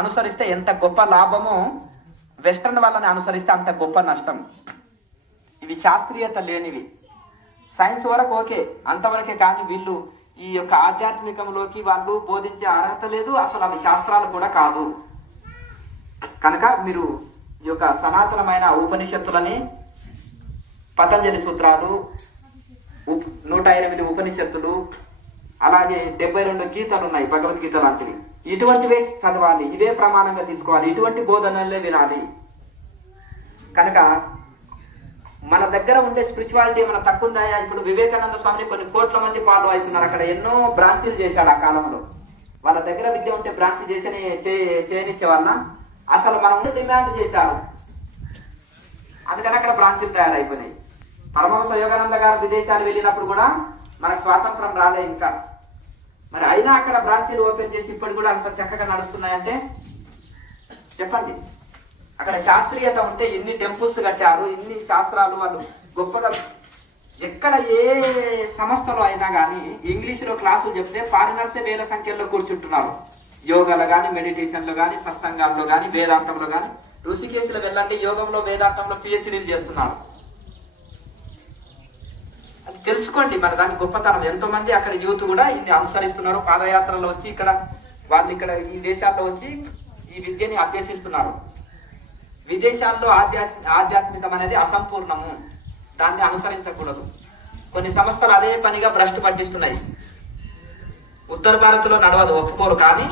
అనుసరిస్తే ఎంత గొప్ప లాభమో, వెస్టర్న్ వాళ్ళని అనుసరిస్తే అంత గొప్ప నష్టం. ఇవి శాస్త్రీయత లేనివి. సైన్స్ వరకు ఓకే, అంతవరకే. కానీ వీళ్ళు ఈ యొక్క ఆధ్యాత్మికంలోకి వాళ్ళు బోధించే అర్హత లేదు. అసలు అవి శాస్త్రాలు కూడా కాదు. కనుక మీరు ఈ యొక్క సనాతనమైన ఉపనిషత్తులని, పతంజలి సూత్రాలు, 108 ఉపనిషత్తులు, అలాగే 72 గీతలు ఉన్నాయి, భగవద్గీత లాంటివి. ఇటువంటివే చదవాలి, ఇవే ప్రమాణంగా తీసుకోవాలి, ఇటువంటి బోధనలే వినాలి. కనుక మన దగ్గర ఉండే స్పిరిచువాలిటీ ఏమైనా తక్కువ ఉందా? ఇప్పుడు వివేకానంద స్వామిని కొన్ని కోట్ల మంది ఫాలో అవుతున్నారు. అక్కడ ఎన్నో బ్రాంచీలు చేశాడు ఆ కాలంలో. వాళ్ళ దగ్గర విద్య ఉంటే బ్రాంచ్ చేయనిచ్చే వాళ్ళ అసలు మనం డిమాండ్ చేశారు. అందుకని అక్కడ బ్రాంచీలు తయారైపోయినాయి. పరమహంస యోగానంద గారు విదేశాలు వెళ్ళినప్పుడు కూడా మనకు స్వాతంత్రం రాలే ఇంకా. మరి అయినా అక్కడ బ్రాంచీలు ఓపెన్ చేసి ఇప్పటి కూడా అంత చక్కగా నడుస్తున్నాయంటే చెప్పండి. అక్కడ శాస్త్రీయత ఉంటే ఇన్ని టెంపుల్స్ కట్టారు, ఇన్ని శాస్త్రాలు వాళ్ళు గొప్పగా. ఎక్కడ ఏ సంస్థలో అయినా కానీ ఇంగ్లీష్లో క్లాసులు చెప్తే ఫారినర్సే వేల సంఖ్యలో కూర్చుంటున్నారు. యోగాలో కానీ, మెడిటేషన్లో కానీ, సత్సంగాల్లో కానీ, వేదాంతంలో కానీ. ఋషికేశ్లో వెళ్ళండి, యోగంలో వేదాంతంలో పిహెచ్డీలు చేస్తున్నారు. అది తెలుసుకోండి మరి దాని గొప్పతనం. ఎంతో మంది అక్కడ యూత్ కూడా ఇది అనుసరిస్తున్నారు. పాదయాత్రలో వచ్చి ఇక్కడ వాళ్ళు ఇక్కడ ఈ దేశాల్లో వచ్చి ఈ విద్యని అభ్యసిస్తున్నారు. విదేశాల్లో ఆధ్యాత్మికం అనేది అసంపూర్ణము, దాన్ని అనుసరించకూడదు. కొన్ని సంస్థలు అదే పనిగా భ్రష్టు పట్టిస్తున్నాయి. ఉత్తర భారత్లో నడవదు, ఒప్పుకోరు. కానీ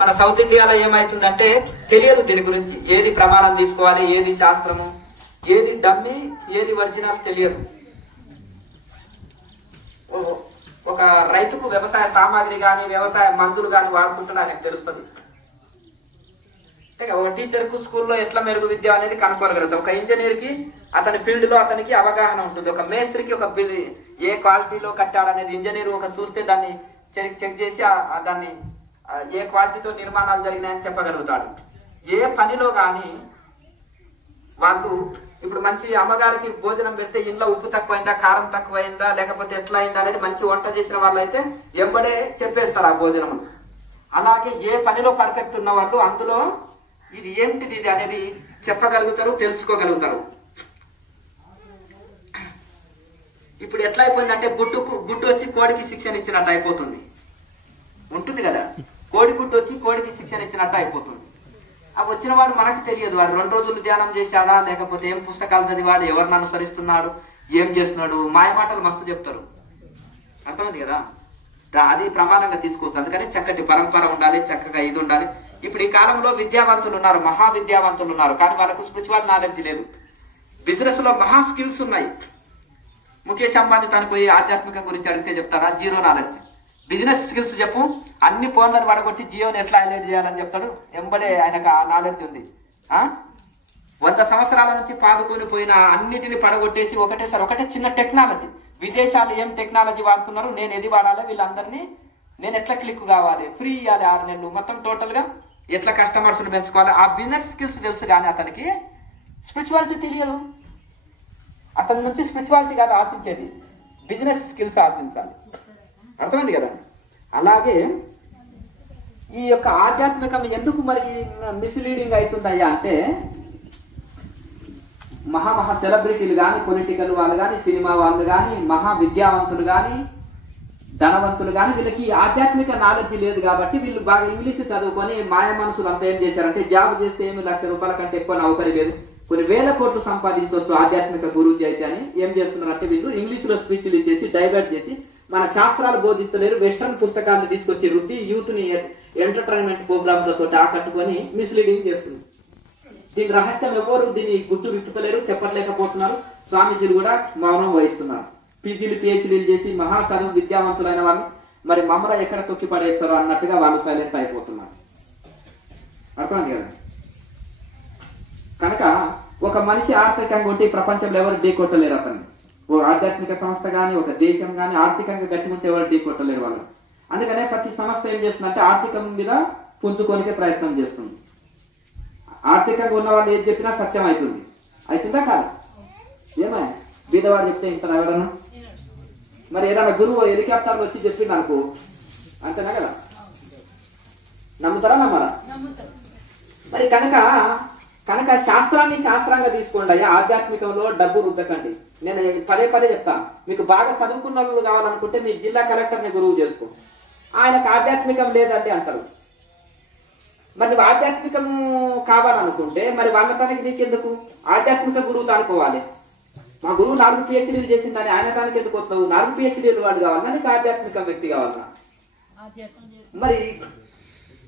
మన సౌత్ ఇండియాలో ఏమవుతుందంటే తెలియదు దీని గురించి. ఏది ప్రమాణం తీసుకోవాలి, ఏది శాస్త్రము, ఏది డమ్మీ, ఏది ఒరిజినల్ తెలియదు. ఒక రైతుకు వ్యవసాయ సామాగ్రి కానీ, వ్యవసాయ మందులు కానీ వాడుతుంటే ఆయనకు తెలుస్తుంది. ఒక టీచర్కు స్కూల్లో ఎట్లా మెరుగు విద్య అనేది కనుక్కోగలుగుతాం. ఒక ఇంజనీర్కి అతని ఫీల్డ్ లో అతనికి అవగాహన ఉంటుంది. ఒక మేస్త్రికి ఒక ఏ క్వాలిటీలో కట్టాడనేది ఇంజనీర్ ఒక చూస్తే దాన్ని చెక్ చేసి దాన్ని ఏ క్వాలిటీతో నిర్మాణాలు జరిగినాయని చెప్పగలుగుతాడు. ఏ పనిలో కానీ వాళ్ళు ఇప్పుడు మంచి అమ్మగారికి భోజనం పెడితే ఇంట్లో ఉప్పు తక్కువైందా, కారం తక్కువైందా, లేకపోతే ఎట్లా అయిందా అనేది మంచి వంట చేసిన వాళ్ళు అయితే ఎంబడే చెప్పేస్తారు ఆ భోజనం. అలాగే ఏ పనిలో పర్ఫెక్ట్ ఉన్న వాళ్ళు అందులో ఇది ఏంటిది ఇది అనేది చెప్పగలుగుతారు, తెలుసుకోగలుగుతారు. ఇప్పుడు ఎట్లా అయిపోయిందంటే గుడ్డు వచ్చి కోడికి శిక్షణ ఇచ్చినట్టు అయిపోతుంది. ఉంటుంది కదా, కోడి గుడ్డు వచ్చి కోడికి శిక్షణ ఇచ్చినట్టు అయిపోతుంది. అవి వచ్చిన వాడు మనకు తెలియదు. వాడు 2 రోజులు ధ్యానం చేశాడా, లేకపోతే ఏం పుస్తకాలు చదివాడు, ఎవరిని అనుసరిస్తున్నాడు, ఏం చేస్తున్నాడు, మాయమాటలు మస్తు చెప్తారు. అర్థమైంది కదా, అది ప్రమాణంగా తీసుకోవచ్చు. అందుకని చక్కటి పరంపర ఉండాలి, చక్కగా ఇది ఉండాలి. ఇప్పుడు ఈ కాలంలో విద్యావంతులు ఉన్నారు, మహా విద్యావంతులు ఉన్నారు, కానీ వాళ్ళకు స్పిరిచువల్ నాలెడ్జ్ లేదు. బిజినెస్ లో మహా స్కిల్స్ ఉన్నాయి. ముఖేష్ అంబానీ తను పోయి ఆధ్యాత్మికం గురించి అడిగితే చెప్తారా, జీరో నాలెడ్జ్. బిజినెస్ స్కిల్స్ చెప్పు, అన్ని ఫోన్లను పడగొట్టి జియోని ఎట్లా హైలైట్ చేయాలని చెప్తాడు. ఎంబడే ఆయనకు ఆ నాలెడ్జ్ ఉంది. 100 సంవత్సరాల నుంచి పాదుకొని పోయిన అన్నిటిని పడగొట్టేసి ఒకటే చిన్న టెక్నాలజీ. విదేశాలు ఏం టెక్నాలజీ వాడుతున్నారు, నేను ఏది వాడాలి, వీళ్ళందరినీ నేను ఎట్లా క్లిక్ కావాలి, ఫ్రీ ఇవ్వాలి 6 నెలలు, మొత్తం టోటల్ గా ఎట్లా కస్టమర్స్ పెంచుకోవాలి, ఆ బిజినెస్ స్కిల్స్ తెలుసు. కానీ అతనికి స్పిరిచువాలిటీ తెలియదు. అతని నుంచి స్పిరిచువాలిటీ కాదు ఆశించేది, బిజినెస్ స్కిల్స్ ఆశించాలి. అర్థమైంది కదా. అలాగే ఈ యొక్క ఆధ్యాత్మికం ఎందుకు మరి మిస్లీడింగ్ అవుతుందయ్యా అంటే, మహా సెలబ్రిటీలు కానీ, పొలిటికల్ వాళ్ళు కానీ, సినిమా వాళ్ళు కానీ, మహా విద్యావంతులు కానీ, ధనవంతులు కానీ, వీళ్ళకి ఆధ్యాత్మిక నాలెడ్జ్ లేదు. కాబట్టి వీళ్ళు బాగా ఇంగ్లీష్ చదువుకొని మాయ మనసులు అంతా ఏం చేశారంటే, జాబ్ చేస్తే ఏమి ₹1,00,000 కంటే ఎక్కువ నౌకరీ లేదు, కొన్ని వేల కోట్లు సంపాదించవచ్చు ఆధ్యాత్మిక గురూజీ అయితే అని ఏం చేస్తున్నారంటే, వీళ్ళు ఇంగ్లీష్ లో స్పీచ్లు ఇచ్చేసి డైవర్ట్ చేసి మన శాస్త్రాలు బోధిస్తలేరు, వెస్టర్న్ పుస్తకాలను తీసుకొచ్చి రుద్ది యూత్ ని ఎంటర్టైన్మెంట్ ప్రోగ్రామ్లతో ఆకట్టుకొని మిస్లీడింగ్ చేస్తుంది. దీని రహస్యం ఎవరు దీన్ని గుట్టు విప్పుతలేరు, చెప్పలేకపోతున్నారు. స్వామీజీలు కూడా మౌనం వహిస్తున్నారు. పీజీలు పిహెచ్డీలు చేసి మహా చదువు విద్యావంతులైన వాళ్ళు మరి మమ్మల్ని ఎక్కడ తొక్కి పడేస్తారో అన్నట్టుగా వాళ్ళు సైలెంట్ అయిపోతున్నారు. అర్థమైంది కదా. కనుక ఒక మనిషి ఆర్థికంగా ఉంటే ప్రపంచంలో ఎవరు ఢీ కొట్టలేరు అతన్ని. ఓ ఆధ్యాత్మిక సంస్థ కానీ, ఒక దేశం కానీ ఆర్థికంగా గట్టి ఉంటే ఎవరు ఢీ కొట్టలేరు వాళ్ళు. అందుకనే ప్రతి సంస్థ ఏం చేస్తుందంటే ఆర్థికం మీద పుంజుకోనికే ప్రయత్నం చేస్తుంది. ఆర్థికంగా ఉన్న వాళ్ళు ఏది చెప్పినా సత్యం అవుతుంది. అవుతుందా కాదు? ఏమో బీదవాడు చెప్తే ఇంత ఎవడను, మరి ఏదైనా గురువు హెలికాప్టర్లో వచ్చి చెప్పిండు అనుకో, అంతేనా కదా, నమ్ముతారా నమ్మరా? మరి కనుక శాస్త్రాన్ని శాస్త్రంగా తీసుకోండి అయ్యా. ఆధ్యాత్మికంలో డబ్బు రుద్దకండి. నేను పదే చెప్తాను, మీకు బాగా చదువుకున్న వాళ్ళు కావాలనుకుంటే మీ జిల్లా కలెక్టర్ని గురువు చేసుకో. ఆయనకు ఆధ్యాత్మికం లేదండి అంటారు. మరి నువ్వు ఆధ్యాత్మికం కావాలనుకుంటే మరి వాళ్ళ తనకి నీకెందుకు? ఆధ్యాత్మిక గురువుతో అనుకోవాలి. మా గురువు 4 PhDలు చేసిందని ఆయన దానికి ఎందుకు వస్తావు? 4 PhDలు వాడు కావాలన్నా, నీకు ఆధ్యాత్మిక వ్యక్తి కావాలన్నా? మరి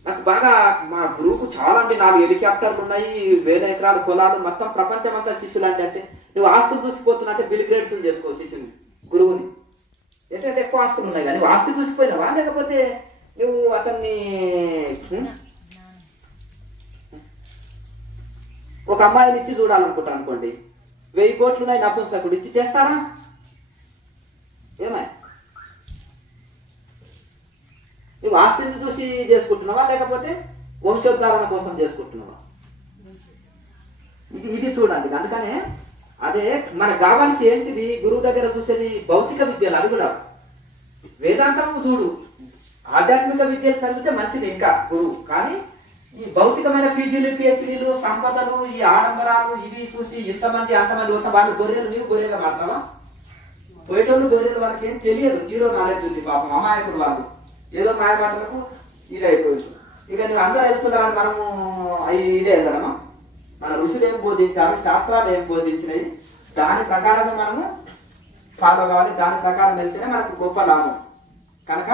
నాకు బాగా మా గురువుకు చాలా అంటే 4 హెలికాప్టర్లు ఉన్నాయి, 1000 ఎకరాల పొలాలు, మొత్తం ప్రపంచం అంతా శిష్యులు అంటే నువ్వు ఆస్తులు చూసిపోతున్నట్టే బిల్ గ్రేట్స్ చేసుకో శిష్యుని గురువుని. ఎట్లయితే ఎక్కువ ఆస్తులు ఉన్నాయి కానీ నువ్వు ఆస్తి చూసిపోయినావా, లేకపోతే నువ్వు అతన్ని ఒక అమ్మాయిని ఇచ్చి చూడాలనుకుంటా అనుకోండి, 1000 కోట్లు ఉన్నాయి నపుంసకుడు, ఇచ్చి చేస్తారా? ఏమై నువ్వు ఆస్తిని చూసి చేసుకుంటున్నావా లేకపోతే వంశోద్ధారణ కోసం చేసుకుంటున్నావా? ఇది చూడండి. అందుకనే అదే మనకు కావాల్సి ఏంటిది, గురువు దగ్గర చూసేది భౌతిక విద్యలు. అది కూడా వేదాంతము చూడు, ఆధ్యాత్మిక విద్యలు చదివితే మంచిది ఇంకా గురువు. కానీ ఈ భౌతికమైన పీజీలు పిహెచ్డీలు సంపదలు ఈ ఆడంబరాలు ఇవి చూసి ఇంతమంది అంతమంది ఉన్న వాళ్ళు గొర్రెలు, నీవు గొర్రెగా మాట్లాడవా? పోయేటోళ్ళు గొర్రెలు, వాళ్ళకి ఏం తెలియదు, జీరో నాలెడ్జ్ ఉంది పాపం, అమాయకుడు వాళ్ళు. ఏదో మాయమాటలకు ఇది అయిపోయింది. ఇక నువ్వు అందరూ వెళ్తున్నారని మనము ఇదే వెళ్ళడమా? మన ఋషులు ఏం బోధించారు, శాస్త్రాలు ఏం బోధించినాయి, దాని ప్రకారంగా మనము ఫాలో కావాలి. దాని ప్రకారం వెళ్తేనే మనకు గొప్ప లాభం. కనుక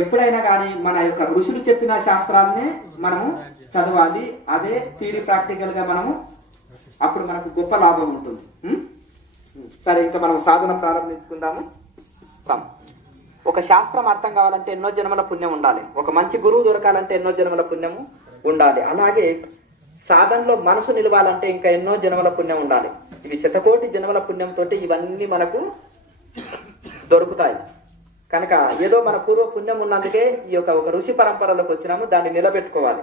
ఎప్పుడైనా కానీ మన యొక్క ఋషులు చెప్పిన శాస్త్రాలనే మనము చదవాలి. అదే థియరీ ప్రాక్టికల్ గా మనము అప్పుడు మనకు గొప్ప లాభం ఉంటుంది. సరే, ఇంకా మనం సాధన ప్రారంభించుకుందాము. ఒక శాస్త్రం అర్థం కావాలంటే ఎన్నో జన్మల పుణ్యం ఉండాలి. ఒక మంచి గురువు దొరకాలంటే ఎన్నో జన్మల పుణ్యము ఉండాలి. అలాగే సాధనలో మనసు నిలవాలంటే ఇంకా ఎన్నో జన్మల పుణ్యం ఉండాలి. ఇవి శతకోటి జన్మల పుణ్యంతో ఇవన్నీ మనకు దొరుకుతాయి. కనుక ఏదో మన పూర్వ పుణ్యం ఉన్నందుకే ఈ యొక్క ఒక ఋషి పరంపరలోకి వచ్చినాము, దాన్ని నిలబెట్టుకోవాలి.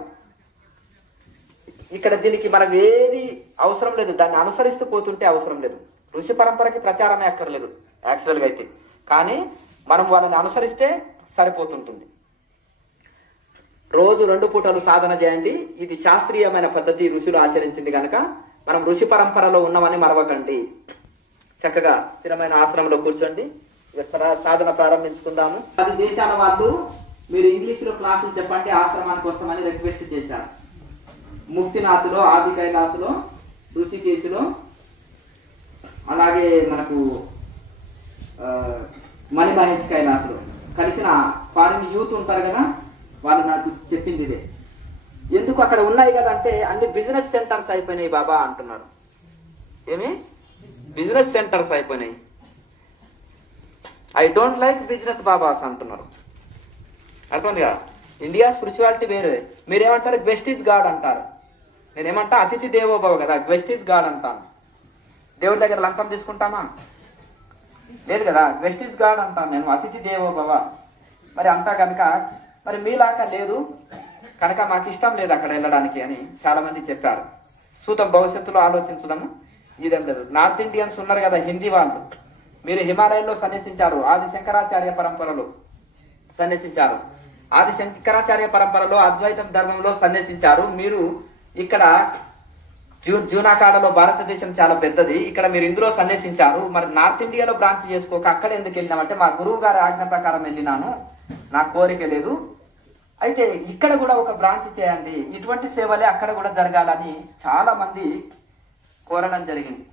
ఇక్కడ దీనికి మనకు ఏది అవసరం లేదు, దాన్ని అనుసరిస్తూ పోతుంటే అవసరం లేదు. ఋషి పరంపరకి ప్రచారమే అక్కర్లేదు యాక్చువల్గా అయితే, కానీ మనం వాళ్ళని అనుసరిస్తే సరిపోతుంటుంది. రోజు 2 పూటలు సాధన చేయండి. ఇది శాస్త్రీయమైన పద్ధతి, ఋషులు ఆచరించింది కనుక మనం ఋషి పరంపరలో ఉన్నామని మరవకండి. చక్కగా స్థిరమైన ఆశ్రమంలో కూర్చోండి. సాధన ప్రారంభించుకుందాము. 10 దేశాల వాళ్ళు మీరు ఇంగ్లీష్లో క్లాసులు చెప్పండి, ఆశ్రమానికి వస్తామని రిక్వెస్ట్ చేశారు. ముక్తినాథ్లో, ఆది కైలాసులో, ఋషికేశులో, అలాగే మనకు మణిమహేష్ కైలాసులో కలిసిన ఫారిన్ యూత్ ఉంటారు కదా, వాళ్ళు నాకు చెప్పింది ఇదే. ఎందుకు అక్కడ ఉన్నాయి కదా అంటే అన్ని బిజినెస్ సెంటర్స్ అయిపోయినాయి బాబా అంటున్నారు. ఏమి బిజినెస్ సెంటర్స్ అయిపోయినాయి. I don't like business babas అంటున్నారు. అర్థమైందిగా? ఇండియా స్పిరిచువాలిటీ వేరే. మీరేమంటారు? గెస్ట్ ఈజ్ గాడ్ అంటారు. నేనేమంటా అతిథి దేవోభవ కదా, గెస్ట్ ఈజ్ గాడ్ అంటాను. దేవుడి దగ్గర లంకం తీసుకుంటామా? లేదు కదా, గెస్ట్ ఈజ్ గాడ్ అంటాను నేను, అతిథి దేవోభవ. మరి అంతా కనుక మరి మీలాగా లేదు కనుక మాకు ఇష్టం లేదు అక్కడ వెళ్ళడానికి అని చాలా మంది చెప్పారు. సూతం భవిష్యత్తులో ఆలోచించడము ఇదేం లేదు. నార్త్ ఇండియన్స్ ఉన్నారు కదా, హిందీ వాళ్ళు, మీరు హిమాలయంలో సన్యసించారు, ఆది శంకరాచార్య పరంపరలో సన్యసించారు. ఆది శంకరాచార్య పరంపరలో అద్వైతం ధర్మంలో సన్యసించారు. మీరు ఇక్కడ జూనాకాడలో భారతదేశం చాలా పెద్దది, ఇక్కడ మీరు ఇందులో సన్యసించారు. మరి నార్త్ ఇండియాలో బ్రాంచ్ చేసుకోక అక్కడ ఎందుకు వెళ్ళినామంటే మా గురువు గారి ఆజ్ఞ ప్రకారం వెళ్ళినాను, నా కోరిక లేదు. అయితే ఇక్కడ కూడా ఒక బ్రాంచ్ చేయండి, ఇటువంటి సేవలే అక్కడ కూడా జరగాలని చాలా మంది కోరడం జరిగింది.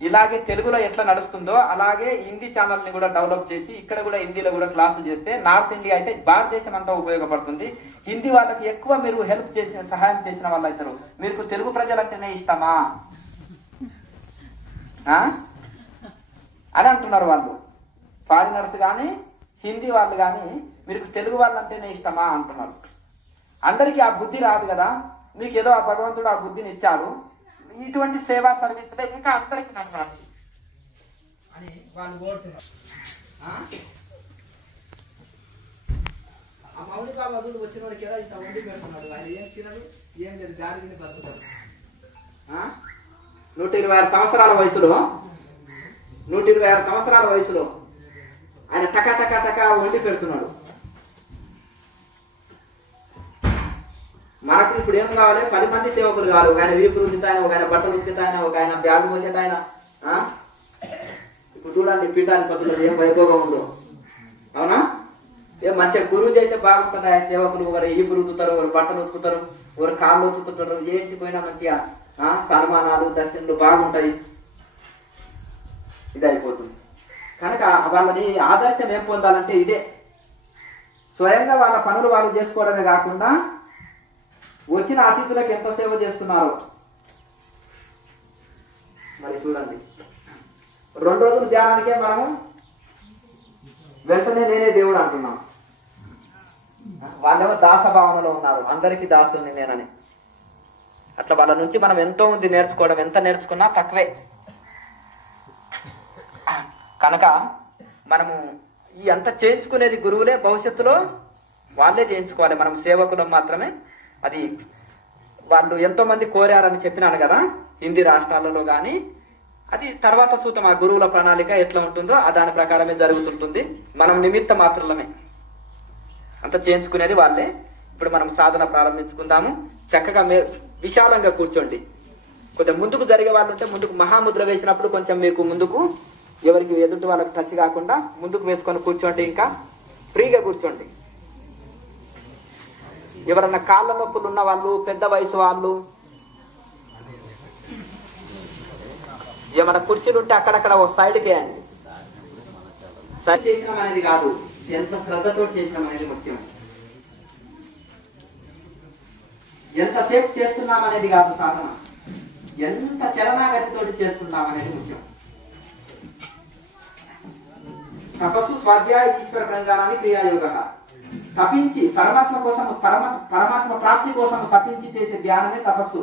ఇలాగే తెలుగులో ఎట్లా నడుస్తుందో అలాగే హిందీ ఛానల్ని కూడా డెవలప్ చేసి ఇక్కడ కూడా హిందీలో కూడా క్లాసులు చేస్తే నార్త్ ఇండియా అయితే భారతదేశం అంతా ఉపయోగపడుతుంది. హిందీ వాళ్ళకి ఎక్కువ మీరు హెల్ప్ చేసిన, సహాయం చేసిన వాళ్ళు అవుతారు. మీకు తెలుగు ప్రజలంటేనే ఇష్టమా అని అంటున్నారు వాళ్ళు. ఫారినర్స్ కానీ హిందీ వాళ్ళు కానీ మీకు తెలుగు వాళ్ళంటేనే ఇష్టమా అంటున్నారు. అందరికీ ఆ బుద్ధి రాదు కదా, మీకు ఏదో ఆ భగవంతుడు ఆ బుద్ధిని ఇచ్చాడు. ఇటువంటి సేవా సర్వీసులే ఇంకా అందరికీ నడవాలి అని వాళ్ళు కోరుతున్నారు. ఆ మౌని బాబా అదుడు వచ్చిన వాడికి ఎలా ఇంత వండి పెడుతున్నాడు, ఆయన ఏం తినడు ఏం లేదు, గాలి తిని బతుకుతాడు. 126 సంవత్సరాల వయసులో 126 సంవత్సరాల వయసులో ఆయన టకా టకా టకా వండి పెడుతున్నాడు. మనకు ఇప్పుడు ఏం కావాలి? 10 మంది సేవకులు కావాలి. ఒక ఆయన వీపు రుద్దుతాయన, ఒక ఆయన బట్టలు రుద్దుతాయన, ఒక ఆయన బ్యాగు మోసేటాయన. ఇప్పుడు చూడండి పీఠాధిపతులు ఏం వైభోగం ఉందో, అవునా? ఏం మంచిగా గురువుజీ అయితే బాగుంటుంది. ఆయన సేవకులు ఒకరు వీపు రుద్దుతారు, ఒకరు బట్టలు ఉతుకుతారు, ఒకరు కాళ్ళు ఉతుకుతుంటారు. ఏంటి పోయినా మంచిగా సన్మానాలు దర్శనలు బాగుంటాయి. ఇది అయిపోతుంది. కనుక వాళ్ళని ఆదర్శం ఏం పొందాలంటే ఇదే, స్వయంగా వాళ్ళ పనులు వాళ్ళు చేసుకోవడమే కాకుండా వచ్చిన అతిథులకు ఎంత సేవ చేస్తున్నారు మరి చూడండి. 2 రోజులు ధ్యానానికే మనము వెంటనే నేనే దేవుడు అంటున్నాం. వాళ్ళేమో దాస భావనలో ఉన్నారు, అందరికీ దాసుని నేనని. అట్లా వాళ్ళ నుంచి మనం ఎంతో ఉంది నేర్చుకోవడం, ఎంత నేర్చుకున్నా తక్కువే. కనుక మనము ఈ అంతా చేయించుకునేది గురువులే, భవిష్యత్తులో వాళ్ళే చేయించుకోవాలి. మనం సేవకులం మాత్రమే. అది వాళ్ళు ఎంతో మంది కోరారని చెప్పినాను కదా హిందీ రాష్ట్రాలలో కానీ. అది తర్వాత చూద్దాం ఆ గురువుల ప్రణాళిక ఎట్లా ఉంటుందో దాని ప్రకారమే జరుగుతుంటుంది. మనం నిమిత్త మాత్రులమే, అంత చేయించుకునేది వాళ్ళే. ఇప్పుడు మనం సాధన ప్రారంభించుకుందాము. చక్కగా విశాలంగా కూర్చోండి. కొంచెం ముందుకు జరిగే వాళ్ళు ఉంటే ముందుకు మహాముద్ర వేసినప్పుడు కొంచెం మీకు ముందుకు ఎవరికి ఎదుటి వాళ్ళకి టచ్ కాకుండా ముందుకు వేసుకొని కూర్చోండి. ఇంకా ఫ్రీగా కూర్చోండి. ఎవరన్నా కాళ్ళ నొప్పులు ఉన్న వాళ్ళు, పెద్ద వయసు వాళ్ళు, ఏమన్నా కుర్చీలు ఉంటే అక్కడక్కడ ఒక సైడ్కి వేయండి. చేసినాం అనేది కాదు, ఎంత శ్రద్ధతో చేసినాం అనేది ముఖ్యం. ఎంతసేపు చేస్తున్నాం అనేది కాదు సాధన, ఎంత శరణాగతితో చేస్తున్నాం అనేది ముఖ్యం. తపస్సు స్వాధ్యాయ ఈశ్వర ప్రణాళిక క్రియాయోగ. తపించి పరమాత్మ కోసం పరమాత్మ ప్రాప్తి కోసం తపించి చేసే ధ్యానమే తపస్సు.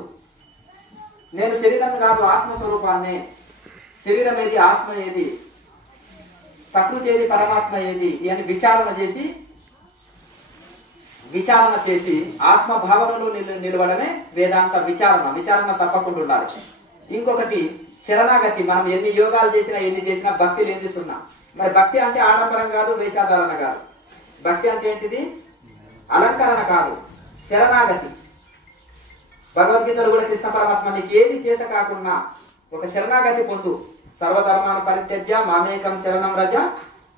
నేను శరీరం కాదు ఆత్మస్వరూపాన్ని, శరీరం ఏది ఆత్మ ఏది, ప్రకృతి ఏది పరమాత్మ ఏది అని విచారణ చేసి ఆత్మభావనలో నిలవడమే వేదాంత విచారణ తప్పకుండా ఉండాలి. ఇంకొకటి శరణాగతి. మనం ఎన్ని యోగాలు చేసినా ఎన్ని చేసినా భక్తి లేని సున్నా. మరి భక్తి అంటే ఆడంబరం కాదు, వేషాధారణ కాదు. భక్తి అంటే ఏంటిది? అలంకరణ కాదు, శరణాగతి. భగవద్గీతలో కూడా కృష్ణ పరమాత్మ నీకు ఏది చేత కాకుండా ఒక శరణాగతి పొందు. సర్వధర్మాన పరిత్యజ్య మామేకం శరణం రజ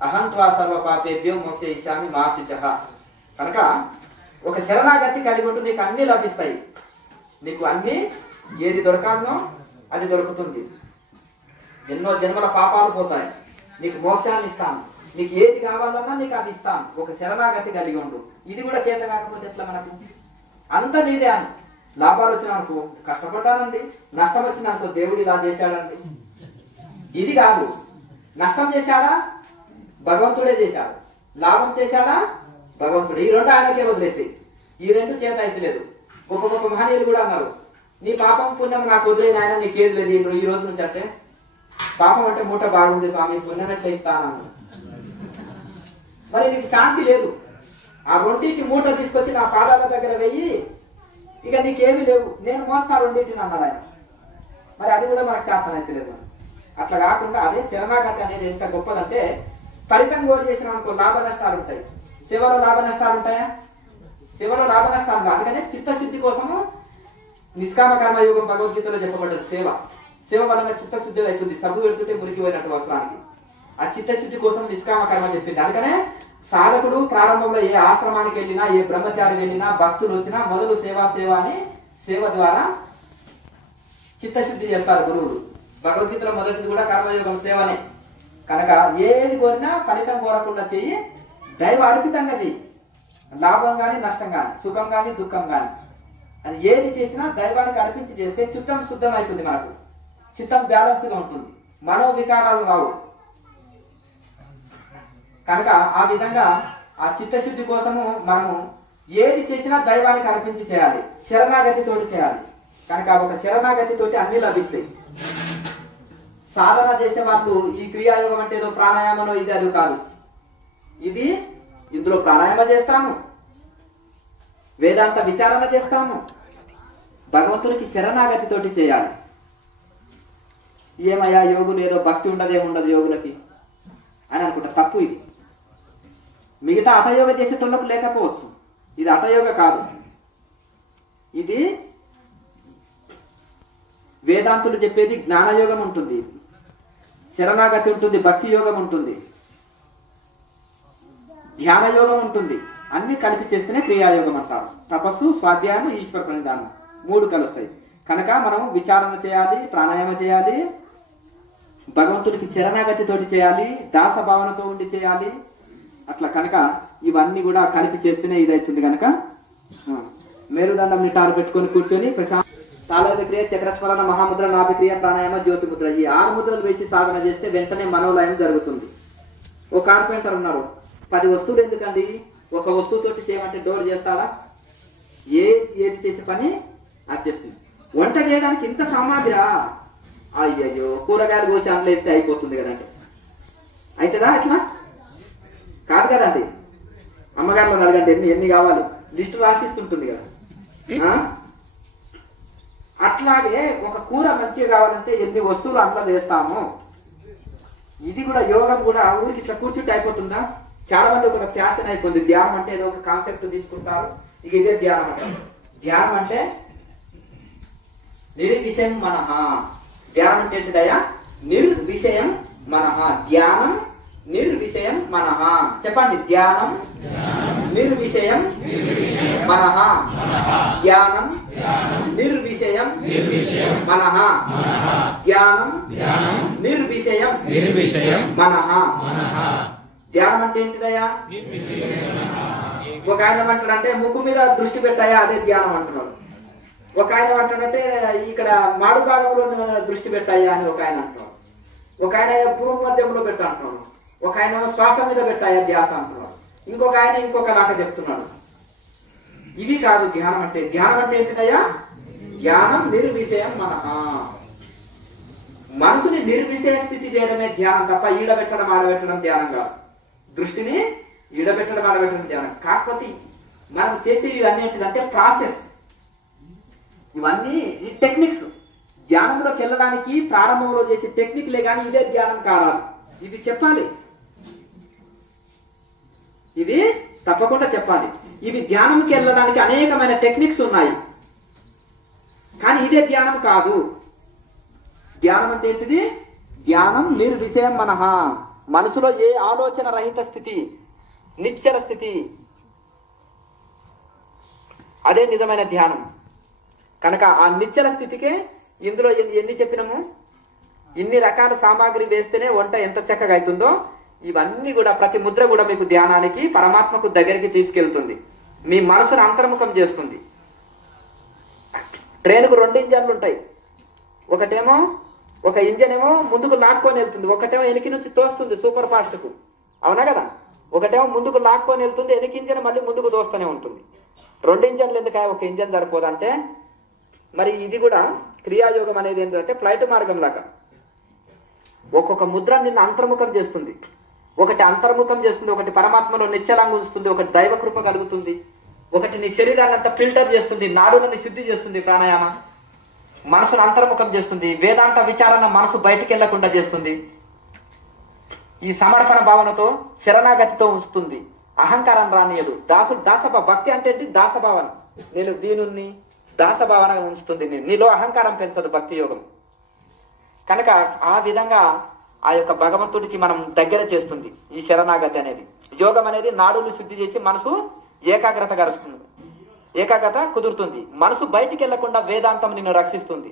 అహం త్వా సర్వ పాపేభ్యో మోక్షయిష్యామి మా శుచః. కనుక ఒక శరణాగతి కలిగి ఉంటూ నీకు అన్ని లభిస్తాయి. నీకు అన్ని ఏది దొరకాలనో అది దొరుకుతుంది. ఎన్నో జన్మల పాపాలు పోతాయి. నీకు మోక్షాన్ని ఇస్తాను. నీకు ఏది కావాలన్నా నీకు అది ఇస్తాను. ఒక శరణాగతి కలిగి ఉండు. ఇది కూడా చేత కాకపోతే ఎట్లా? మనకు అంత నీదే అని. లాభాలు వచ్చినానుకో కష్టపడ్డానండి, నష్టం వచ్చినానుకో దేవుడు ఇలా చేశాడండి. ఇది కాదు. నష్టం చేశాడా? భగవంతుడే చేశాడు. లాభం చేశాడా? భగవంతుడు. ఈ రెండు ఆయనకే వదిలేసి. ఈ రెండు చేత అయితే లేదు. గొప్ప మహనీయులు కూడా అన్నారు, నీ పాపం పుణ్యం నాకు వదిలేని ఆయన నీకేది లేదు ఈ రోజు నుంచి. అంటే పాపం అంటే మూట బాగుంది స్వామి, పుణ్యం ఎట్లా ఇస్తాను. మరి నీకు శాంతి లేదు. ఆ రొంటికి మూట తీసుకొచ్చి నా పాదాల దగ్గర వెయ్యి, ఇక నీకేమీ లేవు, నేను మోస్తా రెండింటిని అన్నాడు ఆయన. మరి అది కూడా మనకు శాంతం అయితే లేదు. అట్లా కాకుండా అదే శరణాగతి అనేది ఎంత గొప్పదంటే, ఫలితం కూడా చేసిన అనుకో లాభ నష్టాలు ఉంటాయి. సేవలో లాభ నష్టాలు ఉంటాయా? సేవలో లాభ నష్టాలు. అందుకనే చిత్తశుద్ధి కోసము నిష్కామ కర్మయోగం భగవద్గీతలో చెప్పబడ్డది. సేవ వలన చిత్తశుద్ధి అవుతుంది. సబ్బు పెడుతుంటే మురికి పోయినట్టు వస్త్రానికి. ఆ చిత్తశుద్ధి కోసం నిష్కామ కర్మ చెప్పింది. అందుకనే సాధకుడు ప్రారంభంలో ఏ ఆశ్రమానికి వెళ్ళినా, ఏ బ్రహ్మచారి వెళ్ళినా, భక్తులు వచ్చినా మొదలు సేవ అని సేవ ద్వారా చిత్తశుద్ధి చేస్తారు గురువులు. భగవద్గీతలో మొదటిది కూడా కర్మయోగం సేవనే. కనుక ఏది కోరినా ఫలితం కోరకుండా చెయ్యి, దైవ అర్పితంగా చెయ్యి. లాభం కానీ నష్టం కానీ, సుఖం కానీ దుఃఖం కానీ, అది ఏది చేసినా దైవానికి అర్పించి చేస్తే చిత్తం శుద్ధం అవుతుంది. మనకు చిత్తం బ్యాలెన్స్ గా ఉంటుంది, మనోవికారాలు రావు. కనుక ఆ విధంగా ఆ చిత్తశుద్ధి కోసము మనము ఏది చేసినా దైవానికి అర్పించి చేయాలి, శరణాగతితోటి చేయాలి. కనుక ఒక శరణాగతితోటి అన్ని లభిస్తాయి. సాధన చేసే వాళ్ళు ఈ క్రియాయోగం అంటే ఏదో ప్రాణాయామనో ఇది అది కాదు. ఇది ఇందులో ప్రాణాయామ చేస్తాము, వేదాంత విచారణ చేస్తాము, భగవంతునికి శరణాగతితోటి చేయాలి. ఏమయ్యా యోగులు ఏదో భక్తి ఉండదు యోగులకి అని అనుకుంటా. తప్పు ఇది. మిగతా హఠయోగ చేసేటోళ్ళకు లేకపోవచ్చు, ఇది హఠయోగ కాదు. ఇది వేదాంతులు చెప్పేది జ్ఞానయోగం ఉంటుంది, శరణాగతి ఉంటుంది, భక్తి యోగం ఉంటుంది, ధ్యాన యోగం ఉంటుంది. అన్ని కలిపి చేస్తేనే క్రియాయోగం అంటారు. తపస్సు, స్వాధ్యాయం, ఈశ్వర ప్రణిధానం మూడు కలుస్తాయి. కనుక మనం విచారణ చేయాలి, ప్రాణాయామ చేయాలి, భగవంతుడికి శరణాగతితోటి చేయాలి, దాస భావనతో ఉండి చేయాలి. అట్లా కనుక ఇవన్నీ కూడా కలిపి చేస్తేనే ఇదవుతుంది. కనుక మేరుదండం నిటారు పెట్టుకొని కూర్చొని తాళవేద క్రియ, చక్రస్మరణ, మహాముద్ర, నాభిక్రియ, ప్రాణాయామ, జ్యోతి ముద్ర ఈ 6 ముద్రలు వేసి సాధన చేస్తే వెంటనే మనోలయం జరుగుతుంది. ఒక కార్పెంటర్ ఉన్నారు, 10 వస్తువులు ఎందుకండి, ఒక వస్తువుతోటి చేయమంటే డోర్ చేస్తాడా? ఏది చేసే పని అది చేస్తుంది. వంట చేయడానికి ఇంత సామాగ్రా, అయ్యయ్యో కూరగాయలు కోసి అందులో వేస్తే అయిపోతుంది కదండి. అవుతుందా? అట్లా కాదు కదండి. అమ్మగారిలో అడగండి ఎన్ని ఎన్ని కావాలి, లిస్టు రాసిస్తుంటుంది కదా. అట్లాగే ఒక కూర మంచిగా కావాలంటే ఎన్ని వస్తువులు అందులో వేస్తాము. ఇది కూడా యోగం కూడా ఊరికి ఇట్లా కూర్చుంటే అయిపోతుందా? చాలా మంది ఒక ఫ్యాషన్ అయిపోయింది. ధ్యానం అంటే ఏదో ఒక కాన్సెప్ట్ తీసుకుంటారు, ఇక ఇదే ధ్యానం అంటారు. ధ్యానం అంటే నిర్విషయం మనః. ధ్యానం అంటే ఏంటిదయ్యా? నిర్విషయం మనః. ధ్యానం నిర్విషయం మనః. చెప్పండి, ధ్యానం నిర్విషయం మనః. ధ్యానం నిర్విషయం మనః. ధ్యానం నిర్విషయం మనః. ధ్యానం అంటే ఏంటిదయ్యా? ఒక ఆయన ఏమంటాడంటే ముక్కు మీద దృష్టి పెట్టాయా, అదే ధ్యానం అంటున్నాడు. ఒక ఆయన ఏమంటాడంటే ఇక్కడ మాడు భాగంలో దృష్టి పెట్టాయా అని ఒక ఆయన అంటున్నాడు. ఒక ఆయన పూర్వ మధ్యంలో పెట్టా అంటున్నాడు. ఒక ఆయన శ్వాస మీద పెట్టాయా ధ్యాస అంటున్నాడు. ఇంకొక ఆయన ఇంకొక లాగా చెప్తున్నాడు. ఇవి కాదు ధ్యానం అంటే. ధ్యానం అంటే ఏంటిదయ్యా? ధ్యానం నిర్విషయం మనః. మనసుని నిర్విషయ స్థితి చేయడమే ధ్యానం తప్ప ఈడబెట్టడం ఆడబెట్టడం ధ్యానం కాదు. దృష్టిని ఈడబెట్టడం ఆడబెట్టడం ధ్యానం. కాకపోతే మనం చేసేవి అన్నింటికంటే ప్రాసెస్, ఇవన్నీ ఈ టెక్నిక్స్. ధ్యానంలోకి వెళ్ళడానికి ప్రారంభంలో చేసే టెక్నిక్లే కానీ ఇదే ధ్యానం కారాదు. ఇది చెప్పాలి, ఇది తప్పకుండా చెప్పాలి. ఇవి ధ్యానంకి వెళ్ళడానికి అనేకమైన టెక్నిక్స్ ఉన్నాయి, కానీ ఇదే ధ్యానం కాదు. ధ్యానం అంటే ఏంటిది? ధ్యానం నిర్విషయం మనః. మనసులో ఏ ఆలోచన రహిత స్థితి, నిశ్చల స్థితి, అదే నిజమైన ధ్యానం. కనుక ఆ నిశ్చల స్థితికే ఇందులో ఎన్ని చెప్పినాము, ఇన్ని రకాల సామాగ్రి వేస్తేనే వంట ఎంత చక్కగా అవుతుందో, ఇవన్నీ కూడా ప్రతి ముద్ర కూడా మీకు ధ్యానానికి పరమాత్మకు దగ్గరికి తీసుకెళ్తుంది. మీ మనసును అంతర్ముఖం చేస్తుంది. ట్రైన్కు 2 ఇంజన్లు ఉంటాయి. ఒకటేమో ఒక ఇంజన్ ఏమో ముందుకు లాక్కొని వెళ్తుంది, ఒకటేమో వెనక నుంచి తోస్తుంది సూపర్ ఫాస్ట్కు. అవునా కదా? ఒకటేమో ముందుకు లాక్కొని వెళ్తుంది, వెనక ఇంజన్ మళ్ళీ ముందుకు తోస్తూనే ఉంటుంది. 2 ఇంజన్లు ఎందుక, ఒక ఇంజన్ సరిపోదంటే, మరి ఇది కూడా క్రియాయోగం అనేది ఏంటంటే ఫ్లైట్ మార్గం లాగా ఒక్కొక్క ముద్ర నిన్ను అంతర్ముఖం చేస్తుంది. ఒకటి అంతర్ముఖం చేస్తుంది, ఒకటి పరమాత్మలో నిశ్చలంగా ఉంచుతుంది, ఒకటి దైవ కృప కలుగుతుంది, ఒకటి నీ శరీరాన్ని అంతా ఫిల్టర్ చేస్తుంది, నాడులని శుద్ధి చేస్తుంది ప్రాణాయామ, మనసును అంతర్ముఖం చేస్తుంది, వేదాంత విచారణ మనసు బయటికి వెళ్లకుండా చేస్తుంది, ఈ సమర్పణ భావనతో శరణాగతితో ఉంచుతుంది, అహంకారం రానియదు. దాసభ భక్తి అంటే దాసభావన. నేను దీనుని దాసభావన ఉంచుతుంది. నీలో అహంకారం పెంచదు భక్తి యోగం. కనుక ఆ విధంగా ఆ యొక్క భగవంతుడికి మనం దగ్గర చేస్తుంది ఈ శరణాగతి అనేది. యోగం అనేది నాడులు శుద్ధి చేసి మనసు ఏకాగ్రత కుదురుతుంది. మనసు బయటికి వెళ్లకుండా వేదాంతం నిన్ను రక్షిస్తుంది.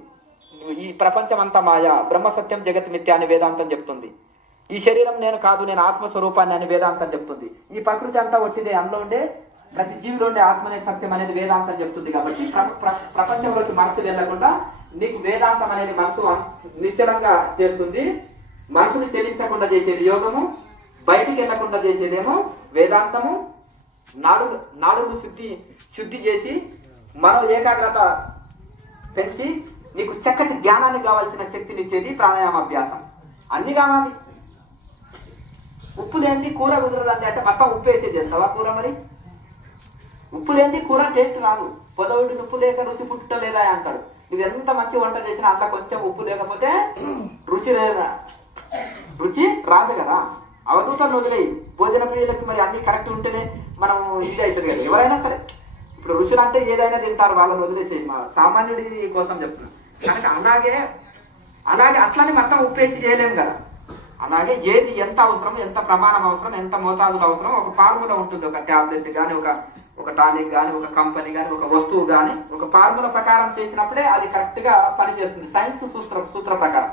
ఈ ప్రపంచం అంతా మాయా, బ్రహ్మ సత్యం జగత్ మిథ్య అని వేదాంతం చెప్తుంది. ఈ శరీరం నేను కాదు, నేను ఆత్మస్వరూపాన్ని అని వేదాంతం చెప్తుంది. ఈ ప్రకృతి అంతా వచ్చిందే, అందులో ఉండే ప్రతి జీవిలో ఉండే ఆత్మనే సత్యం అనేది వేదాంతం చెప్తుంది. కాబట్టి ప్రపంచంలోకి మనసు వెళ్లకుండా నీకు వేదాంతం అనేది మనసు నిశ్చలంగా చేస్తుంది. మనసును చెలించకుండా చేసేది యోగము, బయటికి వెళ్లకుండా చేసేదేమో వేదాంతము. నాడులు శుద్ధి చేసి మనో ఏకాగ్రత పెంచి నీకు చక్కటి జ్ఞానానికి కావాల్సిన శక్తినిచ్చేది ప్రాణాయామాభ్యాసం. అన్ని కావాలి. ఉప్పు లేనిది కూర కుదరదండి అంటే మొత్తం ఉప్పు వేసేది చేస్తావా కూర? మరి ఉప్పు లేనిది కూర టేస్ట్ రాదు. పొదవుడికి ఉప్పు లేక రుచి పుట్టలేదా అంటాడు. నువ్వు ఎంత మంచి వంట చేసినా అంతా కొంచెం ఉప్పు లేకపోతే రుచి రాదు కదా. అవధూతలు వదిలేయి. భోజన ప్రియులకి మరి అన్ని కరెక్ట్ ఉంటేనే మనం ఇది అవుతుంది కదా. ఎవరైనా సరే ఇప్పుడు ఋషులు అంటే ఏదైనా తింటారు, వాళ్ళని వదిలేసేది. మా సామాన్యుడి కోసం చెప్తున్నాను. కనుక అలాగే అట్లని మొత్తం ఉప్పేసి చేయలేము కదా. అలాగే ఏది ఎంత అవసరం, ఎంత ప్రమాణం అవసరం, ఎంత మోతాదులు అవసరం, ఒక ఫార్ములా ఉంటుంది. ఒక ట్యాబ్లెట్ కానీ, ఒక టానిక్ కానీ, ఒక కంపెనీ కానీ, ఒక వస్తువు కానీ ఒక ఫార్ములా ప్రకారం చేసినప్పుడే అది కరెక్ట్ గా పనిచేస్తుంది. సైన్స్ సూత్ర ప్రకారం.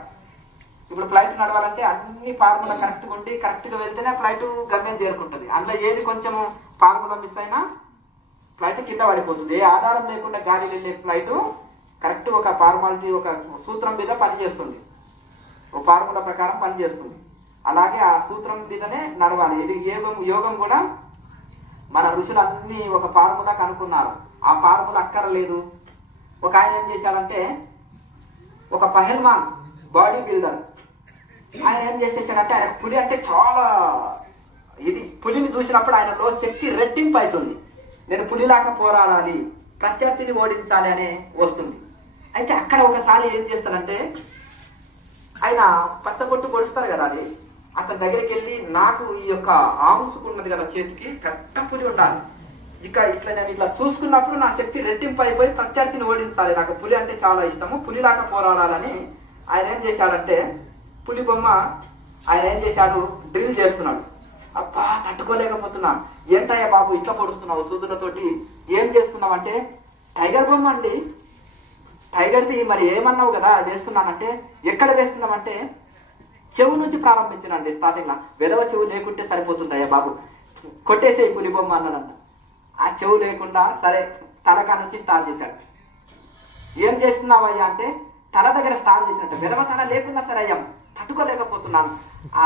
ఇప్పుడు ఫ్లైట్ నడవాలంటే అన్ని ఫార్ములా కరెక్ట్ గా ఉండి కరెక్ట్ గా వెళ్తేనే ఫ్లైట్ గమ్యం చేరుకుంటుంది. అందులో ఏది కొంచెం ఫార్ములా మిస్ అయినా ఫ్లైట్ కింద పడిపోతుంది. ఏ ఆధారం లేకుండా గాలి వెళ్ళే ఫ్లైట్ కరెక్ట్ ఒక ఫార్మాలిటీ, ఒక సూత్రం మీద పనిచేస్తుంది, ఒక ఫార్ములా ప్రకారం పనిచేస్తుంది. అలాగే ఆ సూత్రం మీదనే నడవాలి. ఇది యోగం కూడా మన ఋషులు అన్ని ఒక ఫార్ములా కనుక్కున్నారు. ఆ ఫార్ములా అక్కర్లేదు. ఒక ఆయన ఏం చేశాడంటే, ఒక పహల్వాన్ బాడీ బిల్డర్, ఆయన ఏం చేసేసాడంటే, ఆయన పులి అంటే చాలా ఇది పులిని చూసినప్పుడు ఆయనలో శక్తి రెట్టింపు అవుతుంది. నేను పులిలాగా పోరాడాలి, ప్రత్యర్థిని ఓడించాలి అనే వస్తుంది. అయితే అక్కడ ఒకసారి ఏం చేస్తానంటే ఆయన పట్టగొట్టు పొడుస్తారు కదా, అది అతని దగ్గరికి వెళ్ళి నాకు ఈ యొక్క ఆముసుకున్నది కదా చేతికి పెద్ద పులి ఉండాలి, ఇట్లా నేను ఇట్లా చూసుకున్నప్పుడు నా శక్తి రెట్టింపు అయిపోయి ప్రత్యర్థిని ఓడించాలి, నాకు పులి అంటే చాలా ఇష్టము, పులిలాగా పోరాడాలని ఆయన ఏం చేశాడంటే పులి బొమ్మ ఆయన ఏం చేశాడు డ్రిల్ చేస్తున్నాడు. అబ్బా తట్టుకోలేకపోతున్నాను, ఏంటయ్యా బాబు ఇట్లా పొడుస్తున్నావు సూదులతోటి, ఏం చేస్తున్నావు అంటే టైగర్ బొమ్మ అండి, టైగర్ది మరి ఏమన్నావు కదా వేస్తున్నానంటే ఎక్కడ వేస్తున్నామంటే చెవు నుంచి ప్రారంభించినండి. స్టార్టింగ్ లా వెదవ చెవు లేకుంటే సరిపోతుందయ్యా బాబు, కొట్టేసే పులి బొమ్మ అన్నాడంట. ఆ చెవు లేకుండా సరే తలకా నుంచి స్టార్ట్ చేశాడు. ఏం చేస్తున్నావయ్యా అంటే తల దగ్గర స్టార్ట్ చేసినట్టు, వెదవ తల లేకుండా సరే అయ్యా తట్టుకోలేకపోతున్నాను ఆ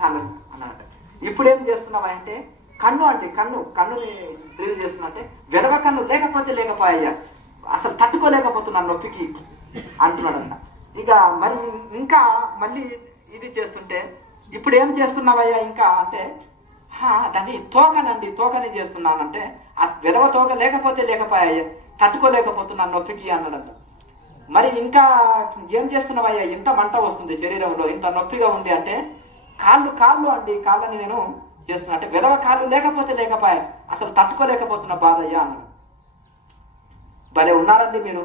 తల అన్నమాట. ఇప్పుడు ఏం చేస్తున్నావా అంటే కన్ను అండి, కన్నుని డ్రిల్ చేస్తున్నా అంటే వెదవ కన్ను లేకపోయా అసలు తట్టుకోలేకపోతున్నాను నొప్పికి అంటున్నాడంట. ఇక మరి ఇంకా మళ్ళీ ఇది చేస్తుంటే ఇప్పుడు ఏం చేస్తున్నావయ్యా ఇంకా అంటే దాన్ని తోకని చేస్తున్నానంటే ఆ వెదవ తోక లేకపోయా తట్టుకోలేకపోతున్నాను నొప్పికి అన్నాడంట. మరి ఇంకా ఏం చేస్తున్నావయ్యా, ఇంత మంట వస్తుంది శరీరంలో, ఇంత నొప్పిగా ఉంది అంటే కాళ్ళు అండి, కాళ్ళని నేను చేస్తున్నా అంటే వెదవ కాళ్ళు లేకపోయా అసలు తట్టుకోలేకపోతున్న బాధయ్యా అన్నాడు. భలే ఉన్నారండి మీరు,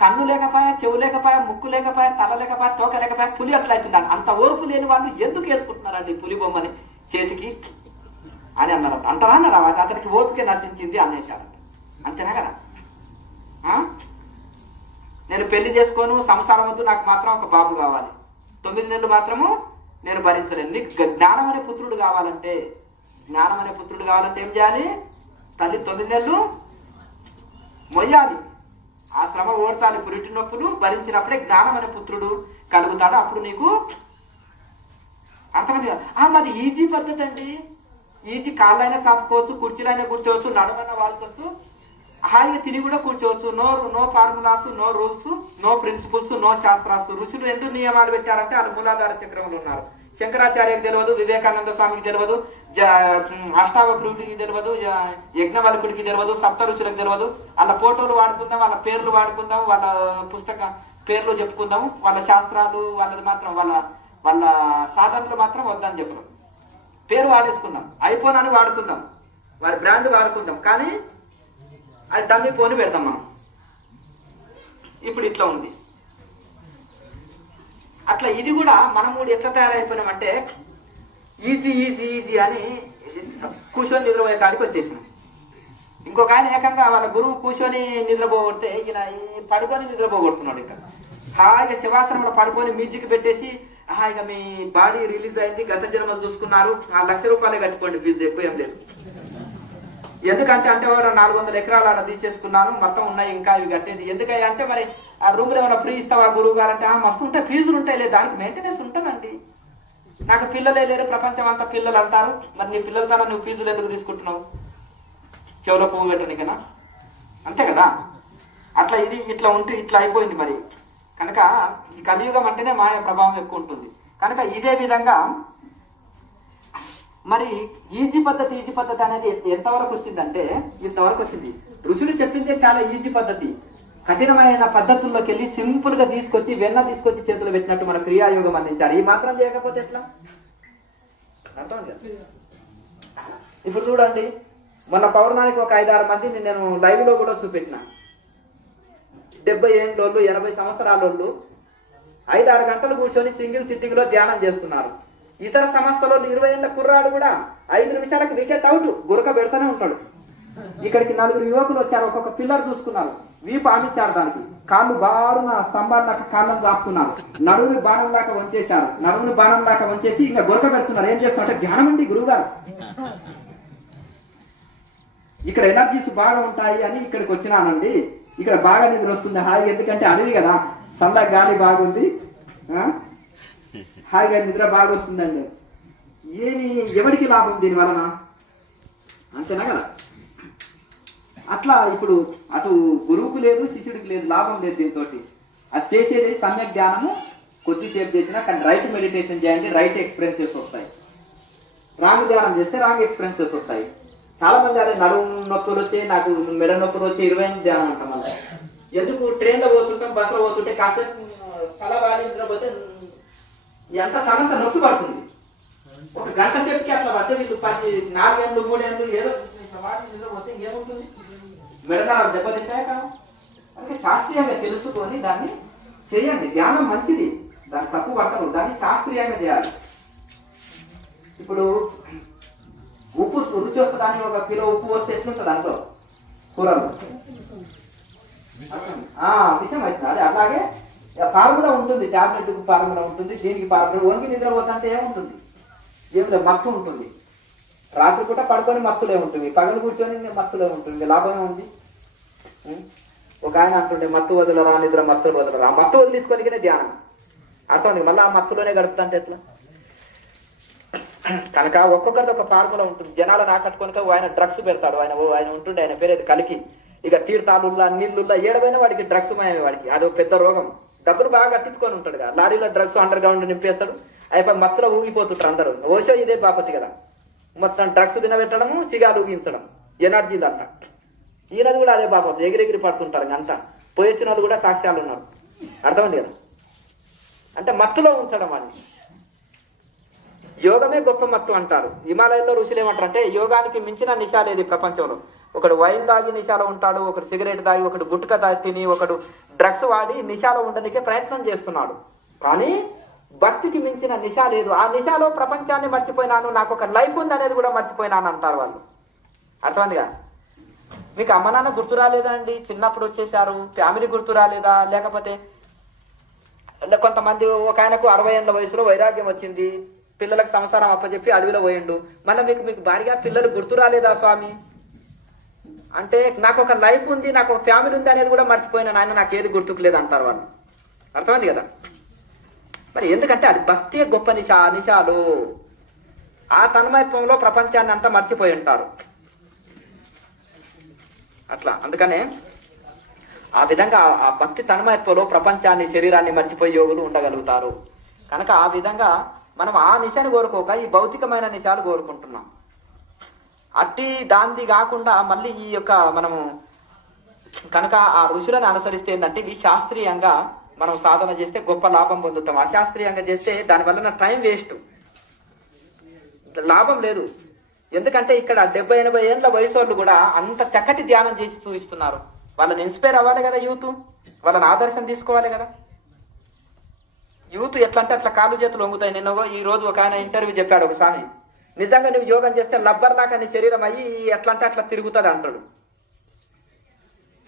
కన్ను లేకపోయా, చెవు లేకపోయా, ముక్కు లేకపోయా, తల లేకపోయా, తోక లేకపోయా, పులి అట్లా అవుతున్నాను, అంత ఓర్పు లేని వాళ్ళు ఎందుకు వేసుకుంటున్నారండి పులి బొమ్మని చేతికి అని అన్నారంట. అంటారా అన్నారా, అతనికి ఓపిక నశించింది అనేసారంట. అంతేనా కదా, నేను పెళ్లి చేసుకోను, సంసారం వద్దు, నాకు మాత్రం ఒక బాబు కావాలి, 9 నెలలు మాత్రము నేను భరించలేను, నీకు జ్ఞానం అనే పుత్రుడు కావాలంటే ఏం చేయాలి, తల్లి 9 నెలలు మొయ్యాలి, ఆ శ్రమ ఓడ్చాలి, పురిటి నొప్పులు భరించినప్పుడే జ్ఞానం అనే పుత్రుడు కలుగుతాడు, అప్పుడు నీకు అర్థమైంది కదా. మరి ఈజీ పద్ధతి అండి, ఈజీ కాళ్ళైనా చాపుకోవచ్చు, కుర్చీలైనా కూర్చోవచ్చు, నడవైనా వాడుకోవచ్చు, హాయిగా తిని కూడా కూర్చోవచ్చు. No formulas, no rules, no principles, no శాస్త్రాస్. ఋషులు ఎందుకు నియమాలు పెట్టారంటే వాళ్ళు మూలాధార చక్రంలో ఉన్నారు. శంకరాచార్యకి తెలియదు, వివేకానంద స్వామికి తెలియదు, అష్టావక్రుడికి తెలియదు, యజ్ఞవల్కుడికి తెలియదు, సప్త ఋషులకు తెలియదు. వాళ్ళ ఫోటోలు వాడుకుందాం, వాళ్ళ పేర్లు వాడుకుందాం, వాళ్ళ పుస్తక పేర్లు చెప్పుకుందాం, వాళ్ళ శాస్త్రాలు వాళ్ళది మాత్రం వాళ్ళ సాధనలు మాత్రం వద్దని చెప్పరు. పేరు వాడేసుకుందాం, ఐఫోన్ అని వాడుకుందాం, వారి బ్రాండ్ వాడుకుందాం, కానీ అది డమ్మీ ఫోన్ పెడతాం మనం. ఇప్పుడు ఇట్లా ఉంది. అట్లా ఇది కూడా మనం కూడా ఎట్లా తయారైపోయినామంటే ఈజీ అని కూర్చొని నిద్రపోయే కాడికి వచ్చేసినాం. ఇంకొక ఆయన ఏకంగా వాళ్ళ గురువు కూర్చొని నిద్రపోగొడితే ఈయన పడుకొని నిద్రపోగొడుతున్నాడు. ఇక్కడ హాయిగా శివాసనంలో పడుకొని మ్యూజిక్ పెట్టేసి ఇక మీ బాడీ రిలీజ్ అయింది, గత జన్మలు చూసుకున్నారు, ఆ 1,00,000 రూపాయలే కట్టుకోండి, ఫీజు ఎక్కువ ఏం లేదు. ఎందుకంటే 400 ఎకరాలు ఆడ తీసేసుకున్నాను, మొత్తం ఉన్నాయి ఇంకా ఇవి కట్టేది. ఎందుకంటే అంటే మరి ఆ రూమ్ లో ఏమైనా ఫ్రీ ఇస్తావా గురువు గారు అంటే మస్తు ఉంటాయి, ఫీజులు ఉంటాయి, లేదు దానికి మెయింటెనెన్స్ ఉంటుందండి. నాకు పిల్లలే లేరు, ప్రపంచం అంతా పిల్లలు అంటారు, మరి నీ పిల్లల ద్వారా నువ్వు ఫీజులు ఎందుకు తీసుకుంటున్నావు, చెవులో పువ్వు పెట్టనికనా, అంతే కదా. అట్లా ఇది ఇట్లా ఉంటే ఇట్లా అయిపోయింది. మరి కనుక ఈ కలియుగం అంటేనే మాయ ప్రభావం ఎక్కువ ఉంటుంది. కనుక ఇదే విధంగా మరి ఈజీ పద్ధతి అనేది ఎంతవరకు వచ్చిందంటే ఇంతవరకు వచ్చింది. ఋషులు చెప్పిందే చాలా ఈజీ పద్ధతి. కఠినమైన పద్ధతుల్లోకి వెళ్ళి సింపుల్ గా తీసుకొచ్చి వెన్న తీసుకొచ్చి చేతులు పెట్టినట్టు మన క్రియాయోగం అందించారు. ఈ మాత్రం చేయకపోతే ఎట్లా, అర్థం కదా. ఇప్పుడు చూడండి, మొన్న పౌర్ణానికి ఒక 5-6 మందిని నేను లైవ్ లో కూడా చూపెట్టిన. 70 ఏళ్ళోళ్ళు, 80 సంవత్సరాలోళ్ళు 5-6 గంటలు కూర్చొని సింగిల్ సిట్టింగ్ లో ధ్యానం చేస్తున్నారు. ఇతర సంస్థలో 20 ఏళ్ల కుర్రాడు కూడా 5 నిమిషాలకు వికెట్ అవుట్, గురక పెడతానే ఉంటాడు. ఇక్కడికి 4 యువకులు వచ్చారు, ఒక్కొక్క పిల్లర్ చూసుకున్నారు, వీపు ఆమించారు, దానికి కాళ్ళు బారున స్తంభాల్లాక కాళ్ళను దాపుకున్నారు, నడువుని బాణం లాగా వంచేశారు, నడువుని బాణం లాగా వంచేసి ఇంకా గురక పెడుతున్నారు. ఏం చేస్తున్నారు, జ్ఞానం అండి గురువుగారు, ఇక్కడ ఎనర్జీస్ బాగా ఉంటాయి అని ఇక్కడికి వచ్చినానండి, ఇక్కడ బాగా నిద్ర వస్తుంది హాయి, ఎందుకంటే అడవి కదా, చల్ల గాలి బాగుంది, హాయిగా నిద్ర బాగా వస్తుందండి. ఎవరికి లాభం దీని వలన, అంతేనా కదా. అట్లా ఇప్పుడు అటు గురువుకు లేదు, శిష్యుడికి లేదు, లాభం లేదు దీంతో. అది చేసేది సమ్యక్ ధ్యానము, కొద్దిసేపు చేసినా కానీ రైట్ మెడిటేషన్ చేయండి, రైట్ ఎక్స్పీరియన్సెస్ వస్తాయి. రాంగ్ ధ్యానం చేస్తే రాంగ్ ఎక్స్పీరియన్సెస్ వస్తాయి. చాలా మంది అదే నడుము నొప్పులు వచ్చి నాకు మెడ నొప్పులు వచ్చి 20 ధ్యానం అంటాం. మళ్ళీ ఎందుకు ట్రైన్లో పోతుంటాం, బస్సులో పోతుంటే కాసేపు తల వాలి నిద్రపోతే ఎంత సమంత నొప్పి పడుతుంది. ఒక గంట సేపుకి అట్లా పడితే వీళ్ళు 4 ఏళ్ళు 3 ఏళ్ళు ఏదో నిద్రపోతే ఏముంటుంది, మెడనరాలు దెబ్బతింటాయి కదా. అందుకే శాస్త్రీయంగా తెలుసుకొని దాన్ని చేయండి. ధ్యానం మంచిది, దాన్ని తప్పు పడతారు, దాన్ని శాస్త్రీయంగా చేయాలి. ఇప్పుడు ఉప్పు రుచి వస్తుందని 1 కిలో ఉప్పు వస్తే ఎట్లుంటుంది దాంట్లో కూరలు విషయం అవుతుంది. అదే అలాగే ఫార్ములా ఉంటుంది, టాబ్లెట్కి ఫార్ములా ఉంటుంది, దీనికి ఫార్ములా. ఓన్కి నిద్రపోతుంటే ఏముంటుంది, ఏమిటో మత్తు ఉంటుంది. రాత్రి పూట పడుకొని మత్తులే ఉంటుంది, పగలు కూర్చొని మత్తులే ఉంటుంది, లాభమే ఉంది. ఒక ఆయన అంటుండే మత్తు వదలరా నిద్ర మత్తులు వదలరా. ఆ మత్తు వదిలించుకోనికనే ధ్యానం అర్థం. మళ్ళీ ఆ మత్తులోనే గడుపుతుంటే ఎట్లా? కనుక ఒక్కొక్కరిది ఒక ఫార్ములా ఉంటుంది. జనాలను ఆకట్టుకోనిక ఆయన డ్రగ్స్ పెడతాడు. ఆయన ఉంటుండే, ఆయన పేరు కలికి. ఇక తీర్థాలుల్లా నీళ్ళుల్లా ఏడవైనా వాడికి డ్రగ్స్ మాయమే. వాడికి అదో పెద్ద రోగం. డబ్బులు బాగా కట్టించుకొని ఉంటాడు కదా, లారీలో డ్రగ్స్ అండర్ గ్రౌండ్ నింపేస్తాడు. అయిపోయి మత్తులో ఊగిపోతుంటారు అందరూ. ఓషో ఇదే బాపతి కదా, మొత్తం డ్రగ్స్ తినబెట్టడము, సిగాలు ఊగించడం, ఎనర్జీ అంతా. ఈయనది కూడా అదే బాపతి, ఎగిరెగిరి పడుతుంటారు. అంతా పోయొచ్చిన వాళ్ళు కూడా సాక్ష్యాలు ఉన్నారు. అర్థమండి కదా. అంటే మత్తులో ఉంచడం అని. యోగమే గొప్ప మత్తు అంటారు. హిమాలయంలో ఋషులు ఏమంటారు అంటే యోగానికి మించిన నిశా లేదు ప్రపంచంలో. ఒకడు వైన్ తాగి నిశాలో ఉంటాడు, ఒకడు సిగరెట్ తాగి, ఒకడు గుట్కా తాగి తిని, ఒకడు డ్రగ్స్ వాడి నిశాలో ఉండడానికే ప్రయత్నం చేస్తున్నాడు. కానీ భక్తికి మించిన నిశా లేదు. ఆ నిశాలో ప్రపంచాన్ని మర్చిపోయినాను, నాకు ఒక లైఫ్ ఉంది అనేది కూడా మర్చిపోయినాను అంటారు వాళ్ళు. అర్థమైందిగా. మీకు అమ్మ నాన్న గుర్తు రాలేదా అండి? చిన్నప్పుడు వచ్చేసారు. ఫ్యామిలీ గుర్తు రాలేదా? లేకపోతే కొంతమంది, ఒక ఆయనకు 60 ఏళ్ల వయసులో వైరాగ్యం వచ్చింది, పిల్లలకు సంసారం అప్పచెప్పి అడవిలో పోయిండు. మళ్ళీ మీకు భారీగా పిల్లలు గుర్తు రాలేదా స్వామి అంటే, నాకు ఒక లైఫ్ ఉంది, నాకు ఒక ఫ్యామిలీ ఉంది అనేది కూడా మర్చిపోయినా నాయన, నాకు ఏది గుర్తుకు లేదు అంటారు వాళ్ళు. అర్థమైంది కదా. మరి ఎందుకంటే అది భక్తే గొప్ప నిశాలు. ఆ తన్మయత్వంలో ప్రపంచాన్ని అంతా మర్చిపోయి ఉంటారు. అట్లా అందుకనే ఆ విధంగా ఆ భక్తి తన్మయత్వంలో ప్రపంచాన్ని, శరీరాన్ని మర్చిపోయి యోగులు ఉండగలుగుతారు. కనుక ఆ విధంగా మనం ఆ నిశాని కోరుకోక ఈ భౌతికమైన నిశాలు కోరుకుంటున్నాం. అట్టి దాంది కాకుండా మళ్ళీ ఈ యొక్క మనము కనుక ఆ ఋషులను అనుసరిస్తే ఏంటంటే ఇవి శాస్త్రీయంగా మనం సాధన చేస్తే గొప్ప లాభం పొందుతాం. అశాస్త్రీయంగా చేస్తే దానివల్ల టైం వేస్ట్, లాభం లేదు. ఎందుకంటే ఇక్కడ 70-80 ఏళ్ళ వయసు వాళ్ళు కూడా అంత చక్కటి ధ్యానం చేసి చూపిస్తున్నారు. వాళ్ళని ఇన్స్పైర్ అవ్వాలి కదా యూత్, వాళ్ళని ఆదర్శం తీసుకోవాలి కదా. యూత్ ఎట్లా అంటే అట్లా కాళ్ళు చేతులు వంగుతాయి. నిన్న ఈ రోజు ఒక ఆయన ఇంటర్వ్యూ చెప్పాడు ఒక స్వామి, నిజంగా నువ్వు యోగం చేస్తే లబ్బర్ దాకా నీ శరీరం అయ్యి ఎట్లా అంటే అట్లా తిరుగుతుంది అంటాడు.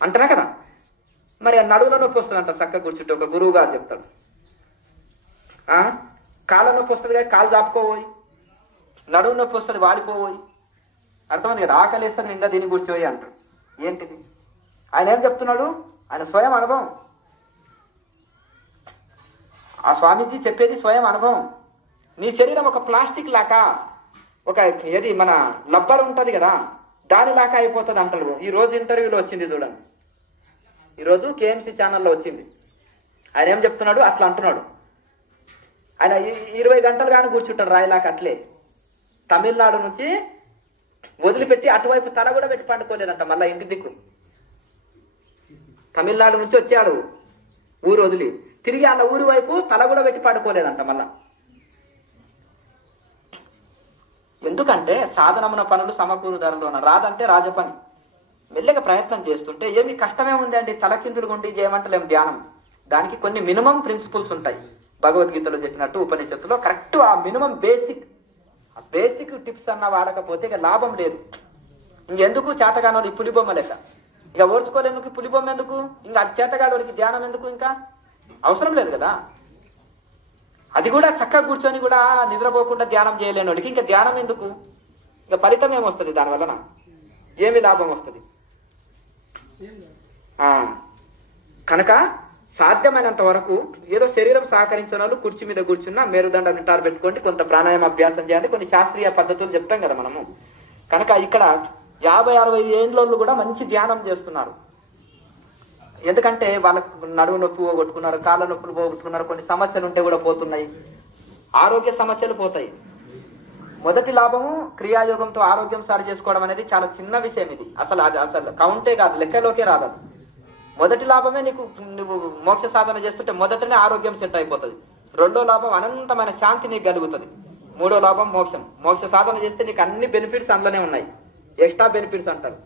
అంటనా కదా. మరి ఆ నడువులో నొప్పి వస్తుంది అంట చక్కగా కూర్చుంటే, ఒక గురువు గారు చెప్తాడు. కాళ్ళ నొప్పి వస్తుంది కదా, కాళ్ళు చాపుకోబోయి. నడువు నొప్పి వస్తుంది, వాడిపోబోయి. అర్థమైంది కదా. ఆకలి వేస్తుంది, నిండా దీన్ని కూర్చోయి అంటాడు. ఏంటిది? ఆయన ఏం చెప్తున్నాడు? ఆయన స్వయం అనుభవం. ఆ స్వామీజీ చెప్పేది స్వయం అనుభవం. నీ శరీరం ఒక ప్లాస్టిక్ లాగా, ఒక ఏది మన లబ్బర్ ఉంటుంది కదా, దాని లాగా అయిపోతుంది అంటాడు. ఈ రోజు ఇంటర్వ్యూలో వచ్చింది చూడండి, ఈరోజు కేఎంసీ ఛానల్లో వచ్చింది. ఆయన ఏం చెప్తున్నాడు? అట్లా అంటున్నాడు. ఆయన 20 గంటలు కానీ కూర్చుంటాడు రాయిలాక. అట్లే తమిళనాడు నుంచి వదిలిపెట్టి అటువైపు తల కూడా పెట్టి పండుకోలేదంట. మళ్ళీ ఇంటి దిక్కు తమిళనాడు నుంచి వచ్చాడు, ఊరు వదిలి తిరిగి అన్న ఊరి వైపు తల కూడా పెట్టి పడుకోలేదంట మళ్ళా. ఎందుకంటే సాధనమున పనులు సమకూరు ధరలోన, రాదంటే రాజపని. మెల్లగా ప్రయత్నం చేస్తుంటే ఏమి కష్టమే ఉంది అండి. తలకిందులు గుండి చేయమంటలేం ధ్యానం. దానికి కొన్ని మినిమం ప్రిన్సిపల్స్ ఉంటాయి. భగవద్గీతలో చెప్పినట్టు ఉపనిషత్తులో కరెక్ట్ ఆ మినిమం బేసిక్ టిప్స్ అన్న వాడకపోతే ఇక లాభం లేదు. ఇంకెందుకు చేతగానోళ్ళు ఈ పులిబొమ్మ లెక్క, ఇక ఓర్చుకోలేందుకు పులిబొమ్మ ఎందుకు, ఇంకా అది చేతగాడోడికి ధ్యానం ఎందుకు, ఇంకా అవసరం లేదు కదా. అది కూడా చక్కగా కూర్చొని కూడా నిద్రపోకుండా ధ్యానం చేయలేనోడికి ఇంకా ధ్యానం ఎందుకు? ఇక ఫలితం ఏమొస్తుంది దానివలన? ఏమి లాభం వస్తుంది? కనుక సాధ్యమైనంత వరకు ఏదో శరీరం సహకరించిన వాళ్ళు కుర్చీ మీద కూర్చున్నా మేరుదండం నిటారు పెట్టుకోండి, కొంత ప్రాణాయామ అభ్యాసం చేయాలి, కొన్ని శాస్త్రీయ పద్ధతులు చెప్తాం కదా మనము. కనుక ఇక్కడ 50-60 ఏళ్ళోళ్ళు కూడా మంచి ధ్యానం చేస్తున్నారు. ఎందుకంటే వాళ్ళకు నడువు నొప్పి పోగొట్టుకున్నారు, కాళ్ళ నొప్పులు పోగొట్టుకున్నారు, కొన్ని సమస్యలు ఉంటే కూడా పోతున్నాయి, ఆరోగ్య సమస్యలు పోతాయి. మొదటి లాభము క్రియాయోగంతో ఆరోగ్యం సరి చేసుకోవడం అనేది చాలా చిన్న విషయం. ఇది అసలు కౌంటే కాదు, లెక్కలోకే రాదు. మొదటి లాభమే నువ్వు మోక్ష సాధన చేస్తుంటే మొదటనే ఆరోగ్యం సెట్ అయిపోతుంది. రెండో లాభం అనంతమైన శాంతి నీకు కలుగుతుంది. మూడో లాభం మోక్షం. మోక్ష సాధన చేస్తే నీకు అన్ని బెనిఫిట్స్ అందులోనే ఉన్నాయి. ఎక్స్ట్రా బెనిఫిట్స్ అంటారు.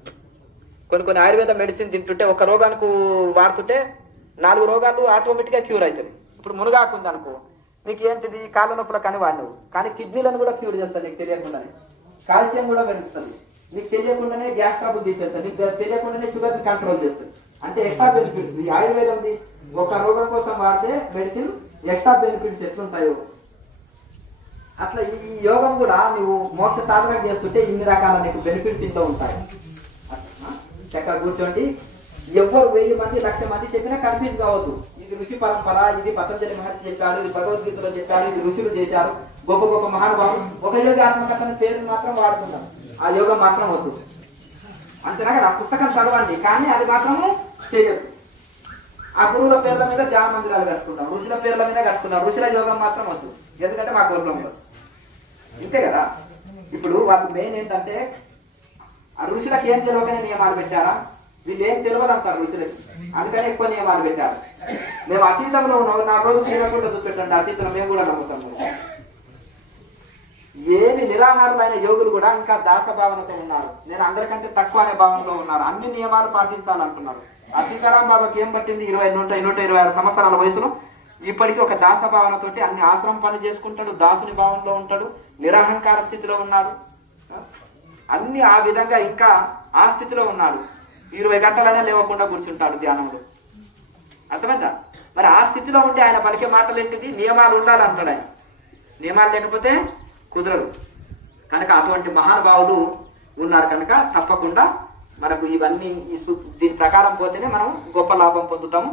కొన్ని ఆయుర్వేద మెడిసిన్ తింటుంటే ఒక రోగానికి వాడుతుంటే 4 రోగాలు ఆటోమేటిక్గా క్యూర్ అవుతుంది. ఇప్పుడు మునగాకు ఉంది అనుకో, నీకు ఏంటిది కాళ్ళ నొప్పుల కానీ వాడినవు, కానీ కిడ్నీలను కూడా క్యూర్ చేస్తుంది నీకు తెలియకుండానే. కాల్షియం కూడా పెరుగుతుంది నీకు తెలియకుండానే. గ్యాస్ ట్రబుల్ తీసేస్తుంది నీకు తెలియకుండానే. షుగర్ కంట్రోల్ చేస్తుంది. అంటే ఎక్స్ట్రా బెనిఫిట్స్. ఈ ఆయుర్వేదంది ఒక రోగం కోసం వాడితే మెడిసిన్ ఎక్స్ట్రా బెనిఫిట్స్ ఎట్లుంటాయో అట్లా ఈ యోగం కూడా నువ్వు మోక్ష సాధన చేస్తుంటే ఇన్ని రకాల నీకు బెనిఫిట్స్ ఇంట్లో ఉంటాయి. చక్కగా కూర్చోండి. ఎవ్వరు 1000 మంది 1,00,000 మంది చెప్పినా కన్ఫ్యూజ్ కావద్దు. ఇది ఋషి పరంపర, ఇది పతంజలి మహర్షి చెప్పాడు, ఇది భగవద్గీతలో చెప్పాడు, ఇది ఋషులు చేశారు, గొప్ప గొప్ప మహానుభావులు. ఒక యోగి ఆత్మకథన పేరుని మాత్రం వాడుతున్నారు. ఆ యోగం మాత్రం వద్దు. అంతేనా కదా? ఆ పుస్తకం చదవండి, కానీ అది మాత్రము చేయొద్దు. ఆ గురువుల పేర్ల మీద ధ్యాన మందిరాలు కట్టుకుంటాం, ఋషుల పేర్ల మీద కట్టుకున్నాం. ఋషుల యోగం మాత్రం వద్దు, ఎందుకంటే మా గౌరవంలో ఇంతే కదా. ఇప్పుడు వాళ్ళకి మెయిన్ ఏంటంటే ఆ ఋషులకు ఏం తెలియకనే నియమాలు పెట్టారా? వీళ్ళు ఏం తెలియదు అంటారు ఋషులకి, అందుకని ఎక్కువ నియమాలు పెట్టారు. మేము అతీతంలో ఉన్నాం, 4 రోజులు తినకుండా చూపెట్టండి, అతీతంలో మేము కూడా నమ్ముతాము. ఏమి నిరాహారమైన యోగులు కూడా ఇంకా దాస భావనతో ఉన్నారు. నేను అందరికంటే తక్కువ అనే భావనలో ఉన్నారు. అన్ని నియమాలు పాటించాలంటున్నారు. సీతారాం బాబాకి ఏం పట్టింది? 126 సంవత్సరాల వయసులో ఇప్పటికీ ఒక దాస భావనతోటి అన్ని ఆశ్రమం పని చేసుకుంటాడు, దాసుని భావనలో ఉంటాడు, నిరాహంకార స్థితిలో ఉన్నాడు. అన్ని ఆ విధంగా ఇంకా ఆ స్థితిలో ఉన్నాడు. 20 గంటలనే లేవకుండా కూర్చుంటాడు ధ్యానంలో. అర్థమైందా? మరి ఆ స్థితిలో ఉంటే ఆయన పలికే మాటలు ఏంటిది? నియమాలు ఉండాలంటాడు ఆయన. నియమాలు లేకపోతే కుదరదు. కనుక అటువంటి మహానుభావులు ఉన్నారు. కనుక తప్పకుండా మనకు ఇవన్నీ దీని ప్రకారం పోతేనే మనం గొప్ప లాభం పొందుతాము.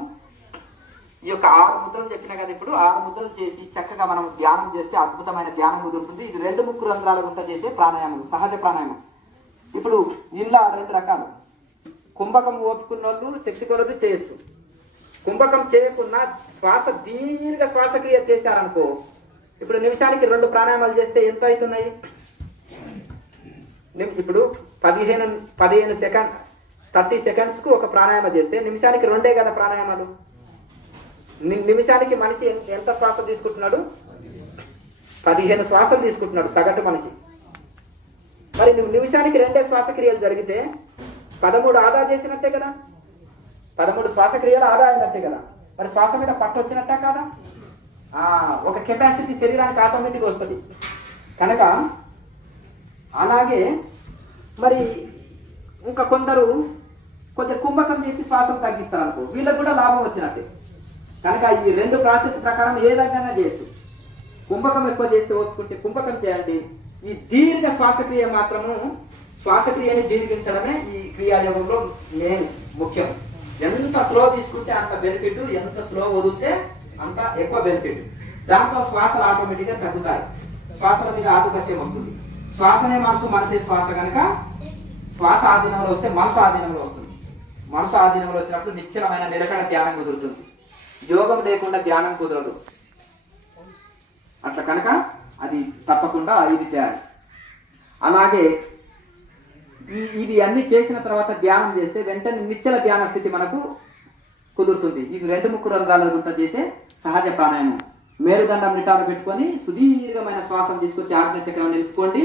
ఈ యొక్క 6 ముద్రలు చెప్పినా కదా. ఇప్పుడు 6 ముద్రలు చేసి చక్కగా మనం ధ్యానం చేస్తే అద్భుతమైన ధ్యానం కుదురుతుంది. ఇది 2 ముక్కు రంధ్రాల గుంట చేసే ప్రాణాయామం, సహజ ప్రాణాయామం. ఇప్పుడు ఇలా 2 రకాలు. కుంభకం ఓపుకున్న వాళ్ళు శక్తి కొలది చేయొచ్చు. కుంభకం చేయకుండా దీర్ఘ శ్వాసక్రియ చేశారనుకో, ఇప్పుడు నిమిషానికి 2 ప్రాణాయామాలు చేస్తే ఎంత అవుతున్నాయి? ఇప్పుడు 15 సెకండ్ 30 సెకండ్స్ కు ఒక ప్రాణాయామం చేస్తే నిమిషానికి 2 కదా ప్రాణాయామాలు. నిమిషానికి మనిషి ఎంత శ్వాస తీసుకుంటున్నాడు? 15 శ్వాసలు తీసుకుంటున్నాడు సగటు మనిషి. మరి నువ్వు నిమిషానికి 2 శ్వాసక్రియలు జరిగితే 13 ఆదా చేసినట్టే కదా. 13 శ్వాసక్రియలు ఆదా అయినట్టే కదా. మరి శ్వాస మీద పట్టు వచ్చినట్టే కాదా? ఒక కెపాసిటీ శరీరానికి ఆటోమేటిక్గా వస్తుంది. కనుక అలాగే మరి ఇంకా కొందరు కొంచెం కుంభకం చేసి శ్వాసను తగ్గిస్తారు అనుకో, వీళ్ళకి కూడా లాభం వచ్చినట్టే. కనుక ఈ 2 ప్రాసెస్ ప్రకారం ఏ విధంగా చేయొచ్చు. కుంభకం ఎక్కువ చేస్తే ఓపుకుంటే కుంభకం చేయండి. ఈ దీర్ఘ శ్వాసక్రియ మాత్రము, శ్వాసక్రియని దీర్ఘించడమే ఈ క్రియాయోగంలో మెయిన్ ముఖ్యం. ఎంత స్లో తీసుకుంటే అంత బెనిఫిట్, ఎంత స్లో వదిలితే అంత ఎక్కువ బెనిఫిట్. దాంతో శ్వాసలు ఆటోమేటిక్గా తగ్గుతాయి. శ్వాసల మీద ఆధిపత్యం వస్తుంది. శ్వాసనే మనసు, మనసే శ్వాస. కనుక శ్వాస ఆధీనంలో వస్తే మనసు ఆధీనంలో వస్తుంది. మనసు ఆధీనంలో వచ్చినప్పుడు నిశ్చలమైన నిలకడ ధ్యానం కుదురుతుంది. యోగం లేకుండా ధ్యానం కుదరదు. అట్లా కనుక అది తప్పకుండా ఇది చేయాలి. అలాగే ఇది అన్ని చేసిన తర్వాత ధ్యానం చేస్తే వెంటనే నిశ్చల ధ్యాన స్థితి మనకు కుదురుతుంది. ఇది 2 ముక్కు రంధ్రాల గుంట చేసే సహజ ప్రాణాయామం. మేరుదండం నిటారు పెట్టుకొని సుదీర్ఘమైన శ్వాసం తీసుకొచ్చి ఆజ్ఞ చక్రం నిలుపుకోండి.